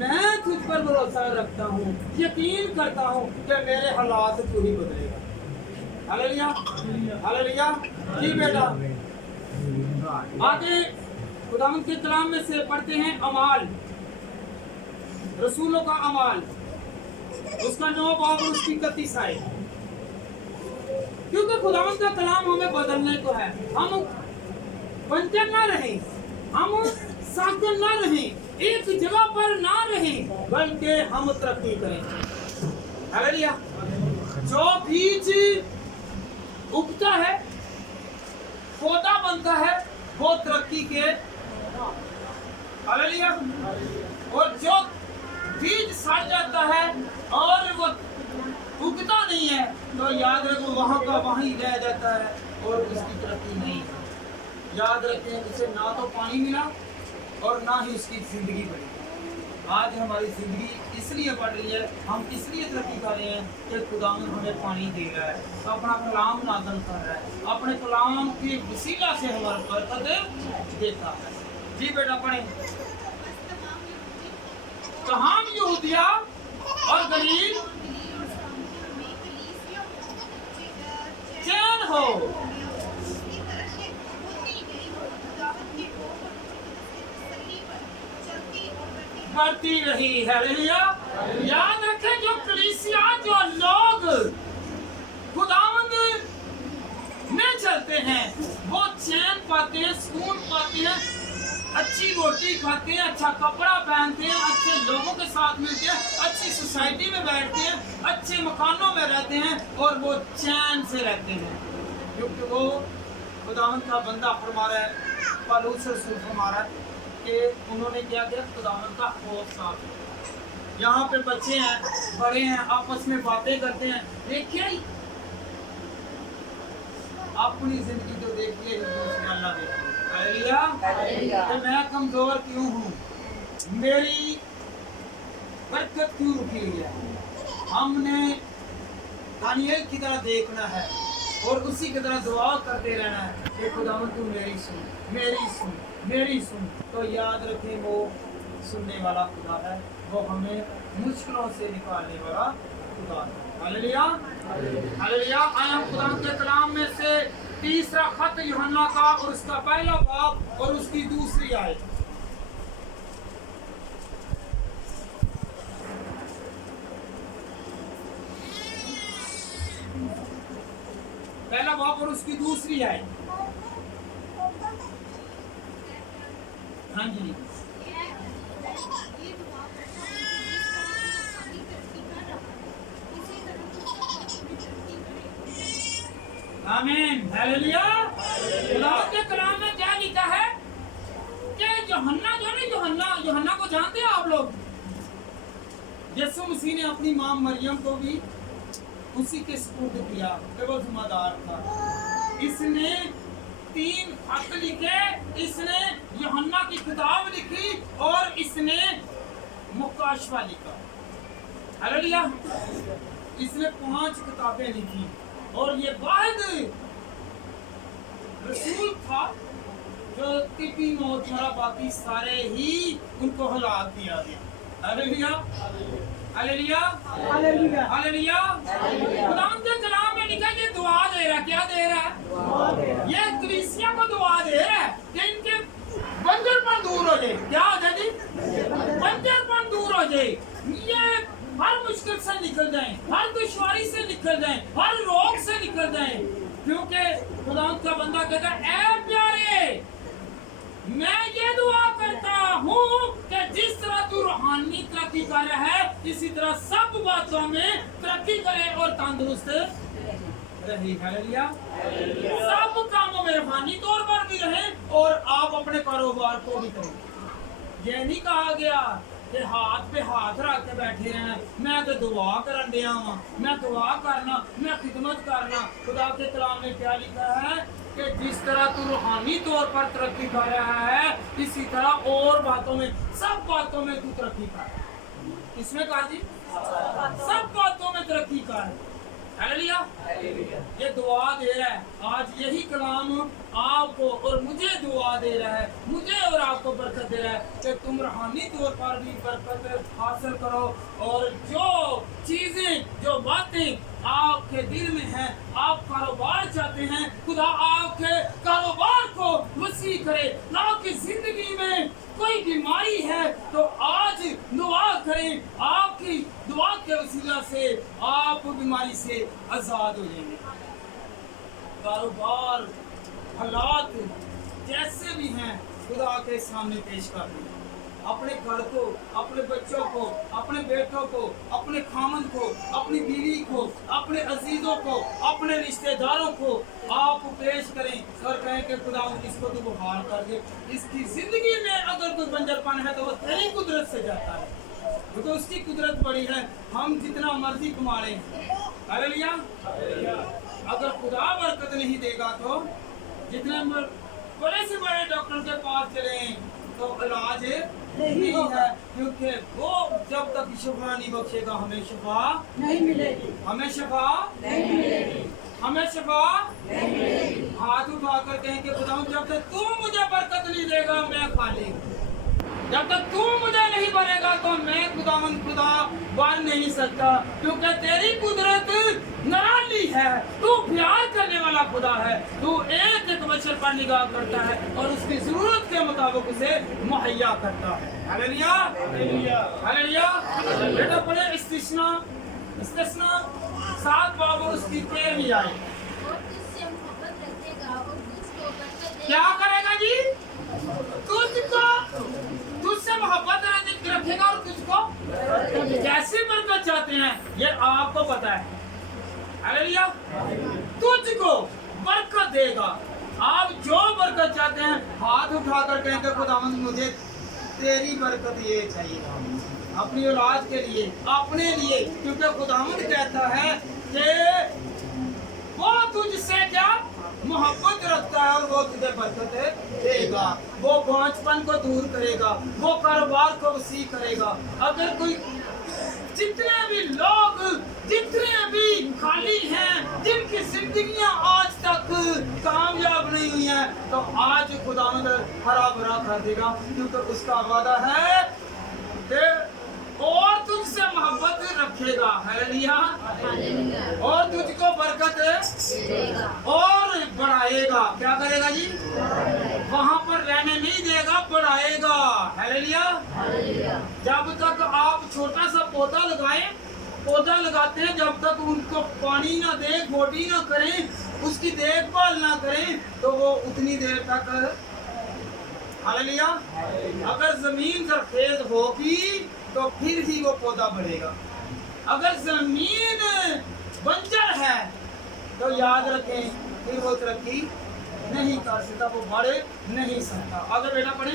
मैं तुझ पर भरोसा रखता हूँ, यकीन करता हूँ कि मेरे हालात तू ही बदलेगा। हालेलुया। हालेलुया। जी बेटा, आगे खुदावंद के कलाम में से पढ़ते हैं अमाल, रसूलों का अमाल, उसका 9 बाब और उसकी 31 आयत। क्योंकि खुदावंद का कलाम हमें बदलने को है। हम बंजर ना रहें, हम साकन ना रहें, एक जगह पर ना रहें, बल्कि हम तरक्की करें। हालेलुया। जो बीज उगता है, पौधा बनता है, वो तरक्की के। हालेलुया। और जो बीज सड़ जाता है और वो उगता नहीं है, तो याद रखो वहां का वहीं रह जाता है और उसकी तरक्की नहीं है। याद रखें, उसे ना तो पानी मिला और ना ही उसकी जिंदगी बढ़ी। आज हमारी जिंदगी इसलिए बढ़ रही है, हम इसलिए तरक्की कर रहे हैं कि खुदावंद हमें पानी दे रहा है, अपना कलाम नाज़िल कर रहा है, अपने कलाम के वसीला से हमारे बरकत देता है। जी बेटा पढ़ें। तमाम यहूदिया और गलील चैन हो। बढ़ती रही है। हालेलुया। याद रखें, जो कलीसिया, जो लोग खुदावंद में चलते हैं, वो चैन पाते हैं, सुकून पाते हैं, अच्छी रोटी खाते हैं, अच्छा कपड़ा पहनते हैं, अच्छे लोगों के साथ मिलते हैं, अच्छी सोसाइटी में बैठते हैं, अच्छे मकानों में रहते हैं और वो चैन से रहते हैं, क्योंकि वो खुदावंद का बंदा फरमा रहा है, पौलुस रसूल फरमा रहा है कि उन्होंने क्या किया? खुदावंद का खौफ साफ किया। यहाँ पे बच्चे हैं, बड़े हैं, आपस में बातें करते हैं। देखिए, अपनी जिंदगी तो देखिए, दूसरे अल्लाह देखिए। हालेलुया। कि मैं कमजोर क्यों हूँ, मेरी बरकत क्यों रुकी हुई है। हमने दानियल की तरह देखना है और उसी की तरह दुआ करते रहना है कि खुदावंद तू मेरी सुन, मेरी सुन, मेरी सुन। तो याद रखें, वो सुनने वाला खुदा है, वो हमें मुश्किलों से निकालने वाला खुदा है। हालेलुया। हालेलुया। आए हम खुदा के कलाम में से तीसरा खत यूहन्ना का और उसका पहला बाब और उसकी दूसरी आयत। पहला बाब और उसकी दूसरी आयत। हाँ जी। आमीन। हालेलुया। खुदा के कलाम में क्या लिखा है कि यूहन्ना जो नहीं, यूहन्ना को जानते हैं आप लोग? यीशु मसीह ने अपनी मां मरियम को भी उसी के सुपुर्द किया कि वो जिम्मेदार था। इसने 3 खत लिखे, इसने यूहन्ना की किताब लिखी और इसने मुकाशवा लिखा। हालेलुया। इसने 5 किताबें लिखी और ये वाहिद रसूल था जो तिबी मौत मरा, बाकी सारे ही उनको हलाक दिया गया। हालेलुया। हालेलुया। हालेलुया। हालेलुया। खुदा के कलाम में लिखा, ये दुआ दे रहा, क्या दे रहा है? क्योंकि खुदा का बंदा कहता है ऐ प्यारे, मैं ये दुआ करता हूँ कि जिस तरह तू रूहानी तरक्की कर रहा है इसी तरह सब बातों में तरक्की करे और तंदुरुस्त रहे। हालेलुया। सब कामों में रूहानी तौर पर भी रहे और आप अपने कारोबार को भी करें। ये नहीं कहा गया कि हाथ पे हाथ रख के बैठे रहना, मैं तो दुआ करन दिया हूँ, मैं दुआ करना, मैं खिदमत करना। खुदा के कलाम में क्या लिखा है कि जिस तरह तू रूहानी तौर पर तरक्की कर रहा है इसी तरह और बातों में, सब बातों में तू तरक्की कर। इसमें कहा जी सब बातों में तरक्की कर। हालेलुया। ये दुआ दे रहा है आज, यही कलाम आपको और मुझे दुआ दे रहा है, मुझे और आपको बरकत दे रहा है कि तुम रूहानी तौर पर भी बरकत हासिल करो और जो चीजें, जो बातें आपके दिल में हैं, आप कारोबार चाहते हैं, खुदा आपके कारोबार को वसी करे। आपकी जिंदगी में कोई बीमारी है तो आज दुआ करें, आपकी दुआ के वसीला से आप बीमारी से आजाद हो जाएंगे। कारोबार हालात जैसे भी हैं खुदा के सामने पेश कर दें। अपने घर को, अपने बच्चों को, अपने बेटों को, अपने खामद को, अपनी बीवी को, अपने अजीजों को, अपने रिश्तेदारों को आप पेश करें और कहें कि खुदा इसको तो बहाल कर दे। इसकी जिंदगी में अगर कोई बंजरपन है तो वो तेरी कुदरत से जाता है, क्योंकि उसकी कुदरत बड़ी है। हम जितना मर्जी कमा लें, हालेलुया, अगर खुदा बरकत नहीं देगा तो जितने बड़े से बड़े डॉक्टर के पास चले तो इलाज नहीं है, क्योंकि वो जब तक शिफा नहीं बख्शेगा हमें शिफा नहीं मिलेगी, हमें शिफा नहीं मिलेगी, हमें शिफा नहीं मिलेगी। हाथ उठाकर कहें कि खुदा जब तक तू मुझे बरकत नहीं देगा मैं खाली, जब तक तू मुझे नहीं भरेगा तो मैं खुदा बन नहीं सकता, क्योंकि तेरी कुदरत निराली है। तू प्यार करने वाला खुदा है, तू एक एक बशर पर निगाह करता है और उसकी जरूरत के मुताबिक उसे मुहैया करता है। Hallelujah, hallelujah. बेटा पढ़े इस्तिस्ना 7 बाब और उसकी 13वीं आयत। और तुझसे मोहब्बत रखेगा और तुझको बरकत देगा। क्या करेगा जी? तुझसे मोहब्बत रखेगा और तुझको कैसी बरकत चाहते हैं ये आपको पता है। हालेलुया। तुझको बरकत देगा। आप जो बरकत चाहते हैं हाथ उठाकर कहेंगे खुदावंद मुझे तेरी बरकत ये चाहिए, अपनी औलाद के लिए, अपने लिए, क्योंकि खुदावंद कहता है कि वो तुझसे क्या मोहब्बत रखता है और वो तुझे बरकत देगा, वो बांझपन को दूर करेगा, वो कारोबार को वसी करेगा। अगर कोई जितने भी लोग जितने भी खाली हैं, जिनकी जिंदगियां आज तक कामयाब नहीं हुई हैं, तो आज खुदावंद हरा भरा कर देगा, क्योंकि उसका वादा है कि और तुझसे मोहब्बत रखेगा। हालेलुया। और तुझको बरकत और बढ़ाएगा। क्या करेगा जी? वहां पर रहने नहीं देगा, बढ़ाएगा। हालेलुया। जब तक आप छोटा सा पौधा लगाते हैं, जब तक उनको पानी ना दें, गोडी ना करें, उसकी देखभाल ना करें, तो वो उतनी देर तक, हालेलुया, अगर जमीन जरखेज होगी तो फिर ही वो पौधा बढ़ेगा। अगर जमीन बंजर है तो याद रखें फिर वो तरक्की नहीं कर सकता, वो बढ़े नहीं सकता। आगे बेटा पढ़े।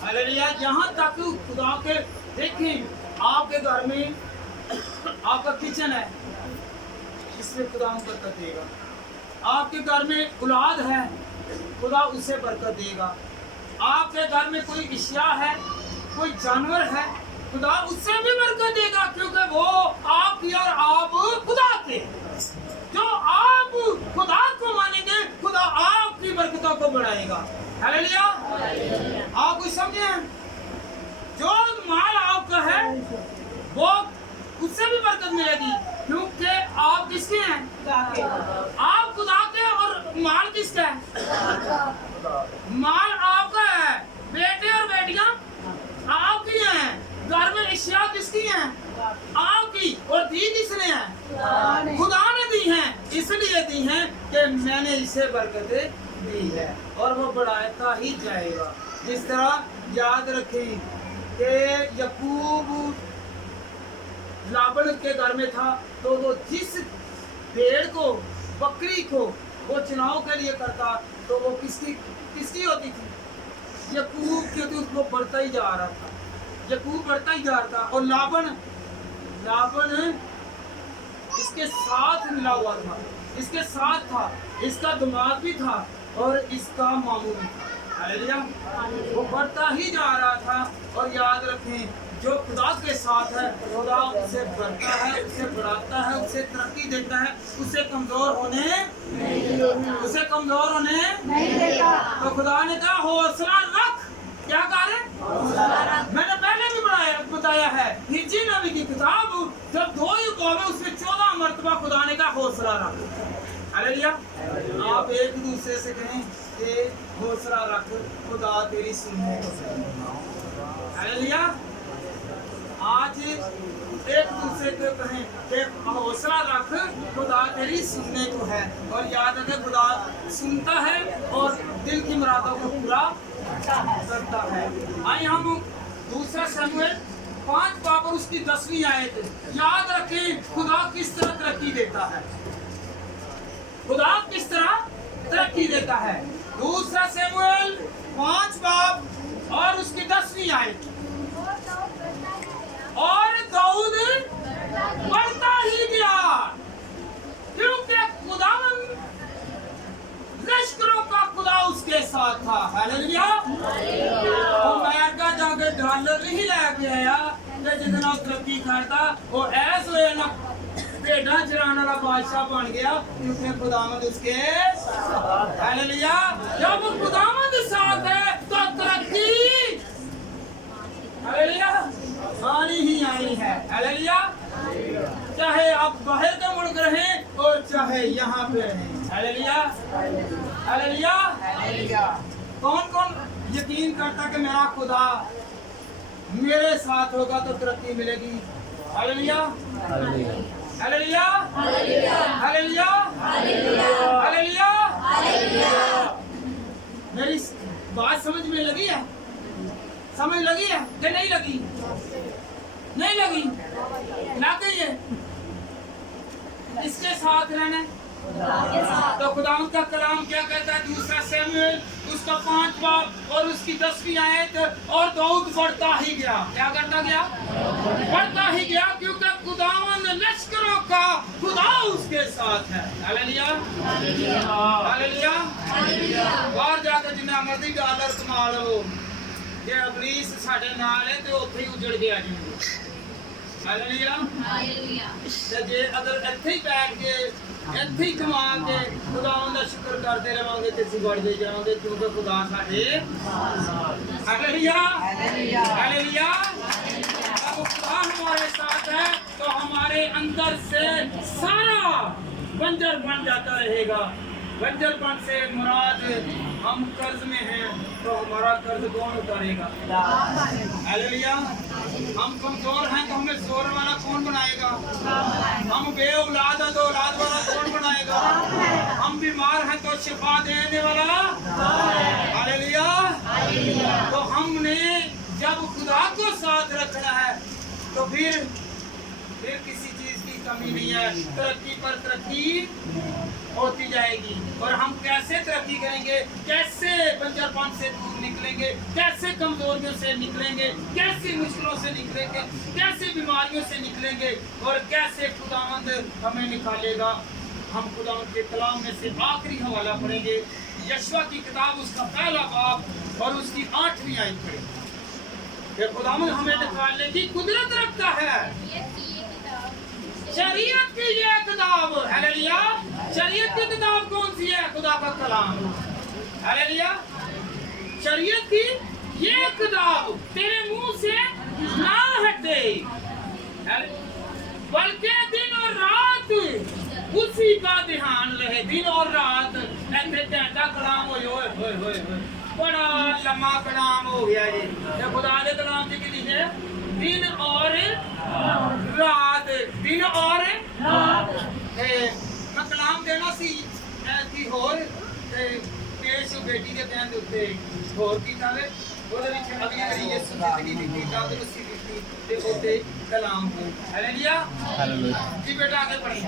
हालेलुया। यहाँ तक खुदा के देखें, आपके घर में आपका किचन है, इसमें खुदा बरकत देगा। आपके घर में औलाद है, खुदा उससे बरकत देगा। आपके घर में कोई इश्या है, कोई जानवर है, खुदा उससे भी बरकत देगा, क्योंकि वो आपकी और आप खुदा के। जो आप खुदा को मानेंगे, खुदा आपकी बरकतों को बढ़ाएगा। हालेलुया। आप कुछ समझे? जो माल आपका है वो बरकत मिलेगी, क्योंकि आप किसके हैं? आप खुदा के। और माल किसका है? माल आपका है। बेटे और बेटियां आपकी हैं। घर में इश्या किसकी हैं? आपकी। और दी किसने है? खुदा ने दी हैं। इसलिए दी हैं कि मैंने इसे बरकतें दी है और वो बढ़ाता ही जाएगा। जिस तरह याद रखें कि यकूब लाबन के घर में था, तो वो जिस भेड़ को, बकरी को वो चुनाव के लिए करता, तो वो किसकी होती थी? यकूब की होती। उसको बढ़ता ही जा रहा था, यकूब बढ़ता ही जा रहा था। और लाबन इसके साथ मिला हुआ था, इसके साथ था, इसका दिमाग भी था और इसका मामू भी था। हालेलुया। वो बढ़ता ही जा रहा था। और याद रखें, जो खुदा के साथ है, खुदा उसे बढ़ता है, उसे बढ़ाता है, उसे तरक्की देता है, उसे कमजोर होने नहीं देता। तो खुदा ने कहा हौसला रख। क्या कहा है? मैंने पहले भी बताया है, हिज्जी नबी की किताब जब 2 युगों में उसमें 14 मरतबा खुदा ने कहा हौसला रख। हालेलुया। आप एक दूसरे से कहें कि हौसला रख, खुदा तेरी सुनने को। हालेलुया। आज एक दूसरे को कहें कि हौसला रख, खुदा तेरी सुनने को है। और याद रखें, खुदा सुनता है और दिल की मुरादों को पूरा करता है। आइए हम 2 शमूएल 5 बाब और उसकी 10वीं आयत याद रखें, खुदा किस तरह तरक्की देता है। खुदा किस तरह तरक्की देता है। 2 शमूएल 5 बाब और उसकी 10वीं आयत। और दाऊद बढ़ता ही गया, क्योंकि खुदावंद लश्करों का खुदा उसके साथ था। हालेलुया। अमेरिका जाके डॉलर नहीं लेके आया कि जितना तरक्की करता वो ऐस होया ना भेड़ा चराने वाला बादशाह बन गया, क्योंकि खुदावंद उसके। हालेलुया। जब खुदावंद साथ है तो तरक्की हालेलुया आनी ही आनी है। हालेलुया। चाहे आप बाहर के मुल्क रहें और चाहे यहाँ पे रहें। हालेलुया। हालेलुया। कौन कौन यकीन करता कि मेरा खुदा मेरे साथ होगा तो तरक्की मिलेगी? हालेलुया। हालेलुया। हालेलुया। हालेलुया। मेरी बात समझ में लगी है? समझ लगी है कि नहीं लगी? नहीं लगी? लग गई है। इसके साथ रहना। तो खुदा का कलाम क्या कहता है? 2 शमूएल उसका 5 बाब और उसकी 10वीं आयत। और दाऊद बढ़ता ही गया। क्या करता गया? बढ़ता ही गया, क्योंकि खुदावंद लश्करों का खुदा उसके साथ है। हालेलुया। हालेलुया। बाहर जाकर जिन्ना मर्जी डॉलर कमा लो, जे इबलीस साडे नाल है तो उत्थे ही उजड़ के आ जाएंगे। हालेलुया। ते जे अगर इत्थे ही बैठ के इत्थे ही कमा के खुदावंद दा शुक्र करते रहांगे ते असीं बढ़दे जावांगे, क्योंकि खुदा साडे। हालेलुया। हालेलुया। अब खुदा हमारे साथ है तो हमारे अंदर से सारा बंजर बन जाता रहेगा। बंजरपन से मुराद हम कर्ज में हैं तो हमारा कर्ज कौन उतारेगा? हालेलुया। हम कमजोर हैं तो हमें जोर वाला कौन बनाएगा? हम बे औलाद हैं तो औलाद वाला कौन बनाएगा? हम बीमार हैं तो शिफा देने वाला। हालेलुया। तो हमने जब खुदा को साथ रखना है तो फिर किसी चीज की कमी नहीं है। तरक्की पर तरक्की होती जाएगी। और हम कैसे तरक्की करेंगे? कैसे बंजरपन से दूर निकलेंगे? कैसे कमजोरियों से निकलेंगे? कैसे मुश्किलों से निकलेंगे? कैसे बीमारियों से निकलेंगे? और कैसे खुदावंद हमें निकालेगा? हम खुदावंद के कलाम में से आखिरी हवाला पढ़ेंगे, यशवा की किताब उसका 1 बाब और उसकी 8वीं आयत पढ़ेंगे। खुदावंद हमें निकालने की कुदरत रखता है। शरीयत की ये किताब, हालेलुया। शरीयत की किताब कौन सी है? खुदा का कलाम। हालेलुया। शरीयत की ये किताब तेरे मुंह से ना हटे, बल्कि ध्यान रहे दिन और रात ऐसे घंटा कलाम होए होए होए होए होए बड़ा लम्मा कलाम हो गया जी ते खुदा दे कलाम च की लिखे दिन और रात दिन और रात ते मैं कलाम देना सी ऐसी होर ते पेश बेटी के बयान दे उत्ते होर कीता वे ਉਹਦੇ ਵਿੱਚ ਅਗਲੀ ਵਾਰੀ ਇਹ ਜ਼ਿੰਦਗੀ ਦੀ ਕਿਤਾਬ ਦੇ ਵਸੀ ਦਿੱਤੀ ਤੇ ਉਹਤੇ ਕਲਾਮ ਹੋ ਹਾਲੇਲੂਇਆ ਹਾਲੇਲੂਇਆ ਜੀ ਬੇਟਾ ਆਗੇ ਪੜ੍ਹੀ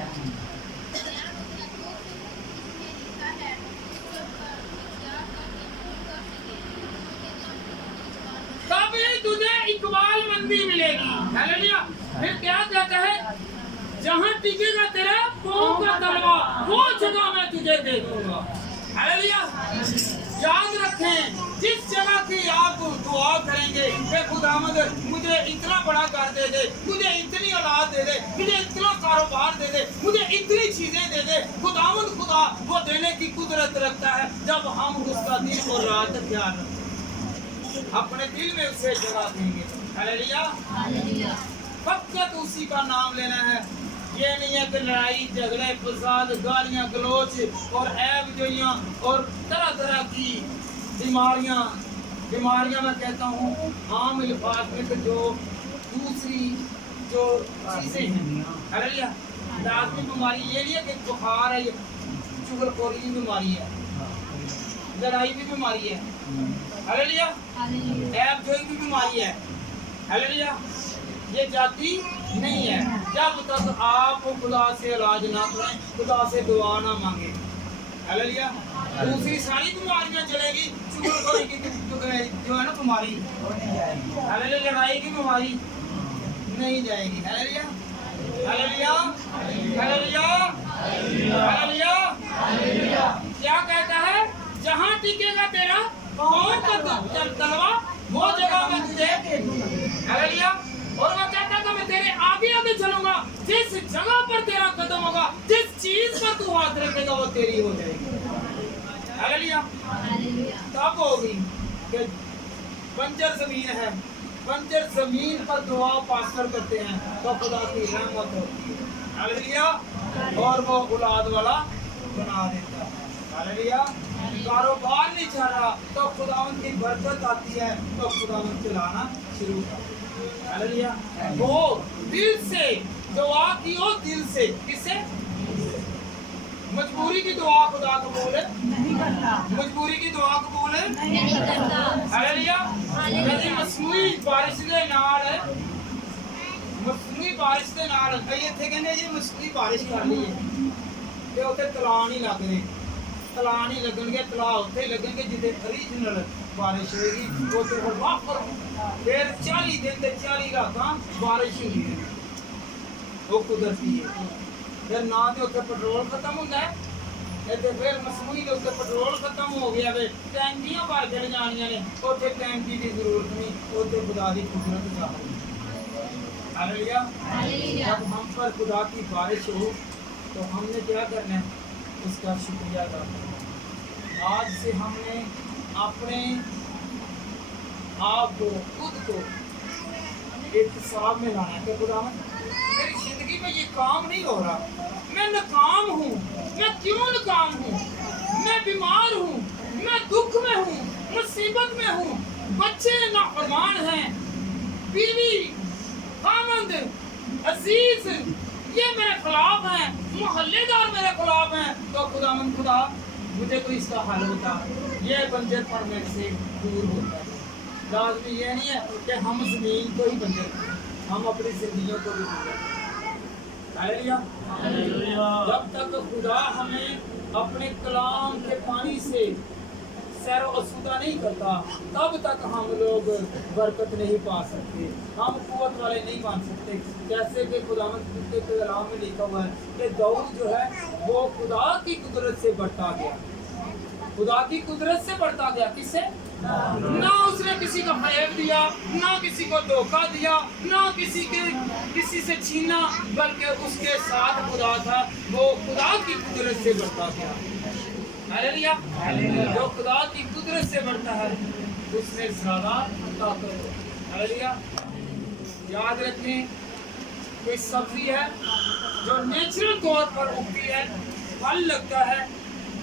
तब तुझे इकबाल मंदी मिलेगी हालेलुया फिर क्या कहता है जहां टिकेगा तेरा पांव का तलवा वो जगह मैं तुझे दे दूंगा हालेलुया याद रखें जिस जगह की आप दुआ करेंगे कि खुदावंद मुझे इतना बड़ा कर दे दे मुझे इतनी औलाद दे दे मुझे इतना कारोबार दे दे मुझे इतनी चीजें दे दे खुदावंद खुदा वो देने की कुदरत रखता है जब हम उसका दिन और रात ख्याल रखें अपने दिल में उसे जगह देंगे हालेलुया फकत उसी का नाम लेना है ये नहीं है कि लड़ाई झगड़े फसाद गालियां गलोच और ऐब जोइयां और तरह तरह की बीमारियां मैं कहता हूँ आम अल्फाज में तो जो दूसरी जो चीजें हैं हालेलुया लाजमी बीमारी ये नहीं है कि बुखार है शुगरखोरी की बीमारी है लड़ाई भी बीमारी है हालेलुया ऐब जोई भी बीमारी है हालेलुया ये जाति नहीं है जब तक आप खुदा से इलाज ना कराएं खुदा से दुआ ना मांगे हालेलुया दूसरी सारी बीमारियां चलेगी शुगरखोरी की जो है ना बीमारी हालेलुया लड़ाई की बीमारी नहीं जाएगी हालेलुया हालेलुया हालेलुया हालेलुया क्या कहता है जहां टिकेगा तेरा पांव का तलवा वो जगह मैं तुझे हालेलुया और वो कहता था मैं तेरे आगे आगे चलूंगा जिस जगह पर तेरा कदम होगा जिस चीज पर तू हाथ रखेगा वो तेरी हो जाएगी हालेलुया तब होगी कि बंजर जमीन है बंजर जमीन पर दुआ पास्टर करते हैं तो खुदा की रहमत होती है हालेलुया और वो औलाद वाला बना देता है हालेलुया कारोबार नहीं चल रहा तो खुदावंद की बरकत आती है तो खुदावंद चलाना शुरू कर हालेलुया वो दिल से दुआ की हो दिल से किससे मजबूरी की दुआ खुदा कबूल नहीं करता मजबूरी की दुआ कबूल नहीं करता हालेलुया कभी मसनूई बारिश दे नाल मसनूई बारिश दे नाल कई इत्थे कहंदे जी मसनूई बारिश कर ली है ते उत्ते तला नहीं लगदे तला नहीं लगणगे तला उत्थे लगणगे जिथे ओरिजिनल बारिश होगी वो तो वापर फिर 40 दिन ते 40 रातां बारिश हुंदी है वो कुदरती है फिर ना ते उत्थे पेट्रोल खत्म हुंदा है ते फिर मसनूई दे उत्ते पेट्रोल खत्म हो गया वे टैंकियां भर के जानियां ने उत्थे टैंकी की जरूरत नहीं उत्थे खुदा दी कुदरत ज़ाहिर हालेलुया जब हम पर खुदा की बारिश हो तो हमने क्या करना है उसका शुक्रिया अदा करना आज से हमने अपने आप को खुद को एक हिसाब में लाना है कि खुदावंद मेरी जिंदगी में ये काम नहीं हो रहा मैं नाकाम हूँ मैं क्यों नाकाम हूँ मैं बीमार हूँ मैं दुख में हूँ मुसीबत में हूँ बच्चे नाफरमान हैं बीवी खामंद अजीज ये मेरे खिलाफ हैं मोहल्लेदार मेरे खिलाफ हैं तो खुदावंद खुदा मुझे कोई इसका हल होता ये बंजर पर मेरे से दूर होता है लाजमी ये नहीं है कि हम जमीन को ही बंजर करें हम अपनी जिंदगियों को भी बंजर करें हालेलुया जब तक खुदा हमें अपने कलाम के पानी से सैर असुदा नहीं करता तब तक हम लोग बरकत नहीं पा सकते हम कुव्वत वाले नहीं बन सकते जैसे कि खुदावंद के कलाम में लिखा हुआ है कि दाऊद जो है वो खुदा की कुदरत से बढ़ता गया खुदा की कुदरत से बढ़ता गया किससे ना उसने किसी को फरेब दिया ना किसी को धोखा दिया ना किसी से छीना बल्कि उसके साथ खुदा था वो खुदा की कुदरत से बढ़ता गया हालेलुया जो खुदा की कुदरत से बढ़ता है उसमें ज्यादा ताकत हालेलुया याद रखें कोई सब्जी है जो नेचुरल तौर पर उगती है फल लगता है,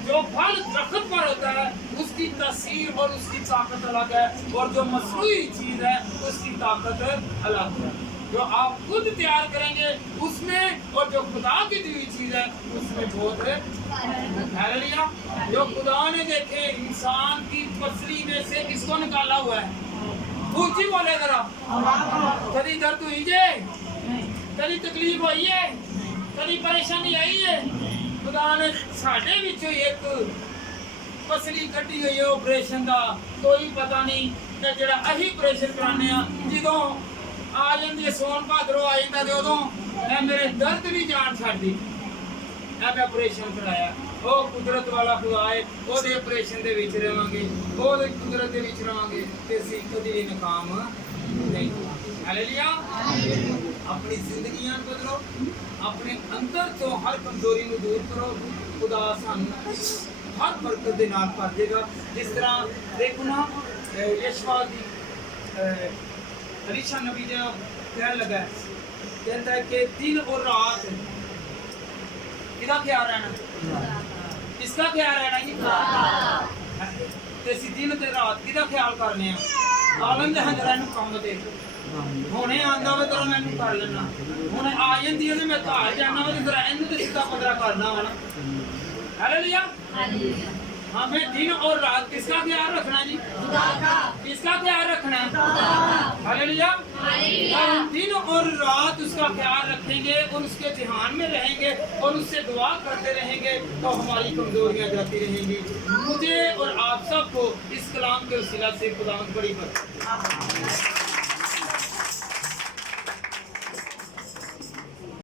जो फल दरख्त पर होता है उसकी तासीर और उसकी ताकत अलग है, और जो मसनूई चीज़ है उसकी ताकत अलग है। जो आप खुद तैयार करेंगे उसमें और जो खुदा की दी हुई चीज़ है उसमें बहुत हालेलुया। जो खुदा ने देखे इंसान की पसली में से किसको निकाला हुआ है, ऊंची बोले जरा, कभी दर्द हुई जे, कभी तकलीफ हुई है, कभी परेशानी आई है, खुदा ने साढ़े विचों एक पसली कटी हुई है ऑपरेशन का, कोई पता नहीं कि जरा अही ऑपरेशन कराने जो आ जाते सोन भादरों आ जाता तो उदों मेरे दर्द भी जान छड़ दी, मैं ऑपरेशन कराया। वो कुदरत वाला खुदा है, ਉਹਦੇ ਆਪਰੇਸ਼ਨ ਦੇ ਵਿੱਚ ਰਵਾਂਗੇ, ਉਹਦੀ ਕੁਦਰਤ ਦੇ ਵਿੱਚ ਰਵਾਂਗੇ ਤੇ ਅਸੀਂ ਕਦੇ ਵੀ ਨਾਕਾਮ ਨਹੀਂ। ਹਾਲੇਲੂਇਆ। ਆਪਣੀ ਜ਼ਿੰਦਗੀਆਂ ਨੂੰ ਬਦਲੋ, ਆਪਣੇ ਅੰਦਰ ਤੋਂ ਹਰ ਕਮਜ਼ੋਰੀ ਨੂੰ ਦੂਰ ਕਰੋ, ਖੁਦਾ ਸਾਨੂੰ ਹਰ ਬਰਕਤ ਦੇ ਨਾਲ ਭਰ ਦੇਗਾ। ਜਿਸ ਤਰ੍ਹਾਂ ਦੇਖੋ ਨਾ ਯਸ਼ਵਾ ਦੀ ਅਲੀਸ਼ਾ ਨਬੀ ਦਾ ਕਹਿਣ ਲੱਗਾ, ਕਹਿੰਦਾ ਹੈ ਕਿ ਦਿਨ ਔਰ ਰਾਤ ਕਿਹਦਾ ਖਿਆਲ ਰਹਿਣਾ, किसका ख्याल रहना जी, ते दिन ते रात किहदा ख्याल करने आ, आलम दे हंजरां नूं काम दे हुणे आंदा वा तो मैनूं कर लेना, हुण आ जांदी है ते मैं घर जाना वा ते फिर इहनूं ते सीधा पदरा करना वा ना। हालेलुया। हाँ, मैं दिन और रात किसका ख्याल रखना जी, किसका ख्याल रखना है, हालेलुया। हम दिन और रात उसका ख्याल रखेंगे और उसके ध्यान में रहेंगे और उससे दुआ करते रहेंगे तो हमारी कमजोरियां जाती रहेंगी। मुझे और आप सबको इस कलाम के वसीला से खुदा बड़ी बरकत।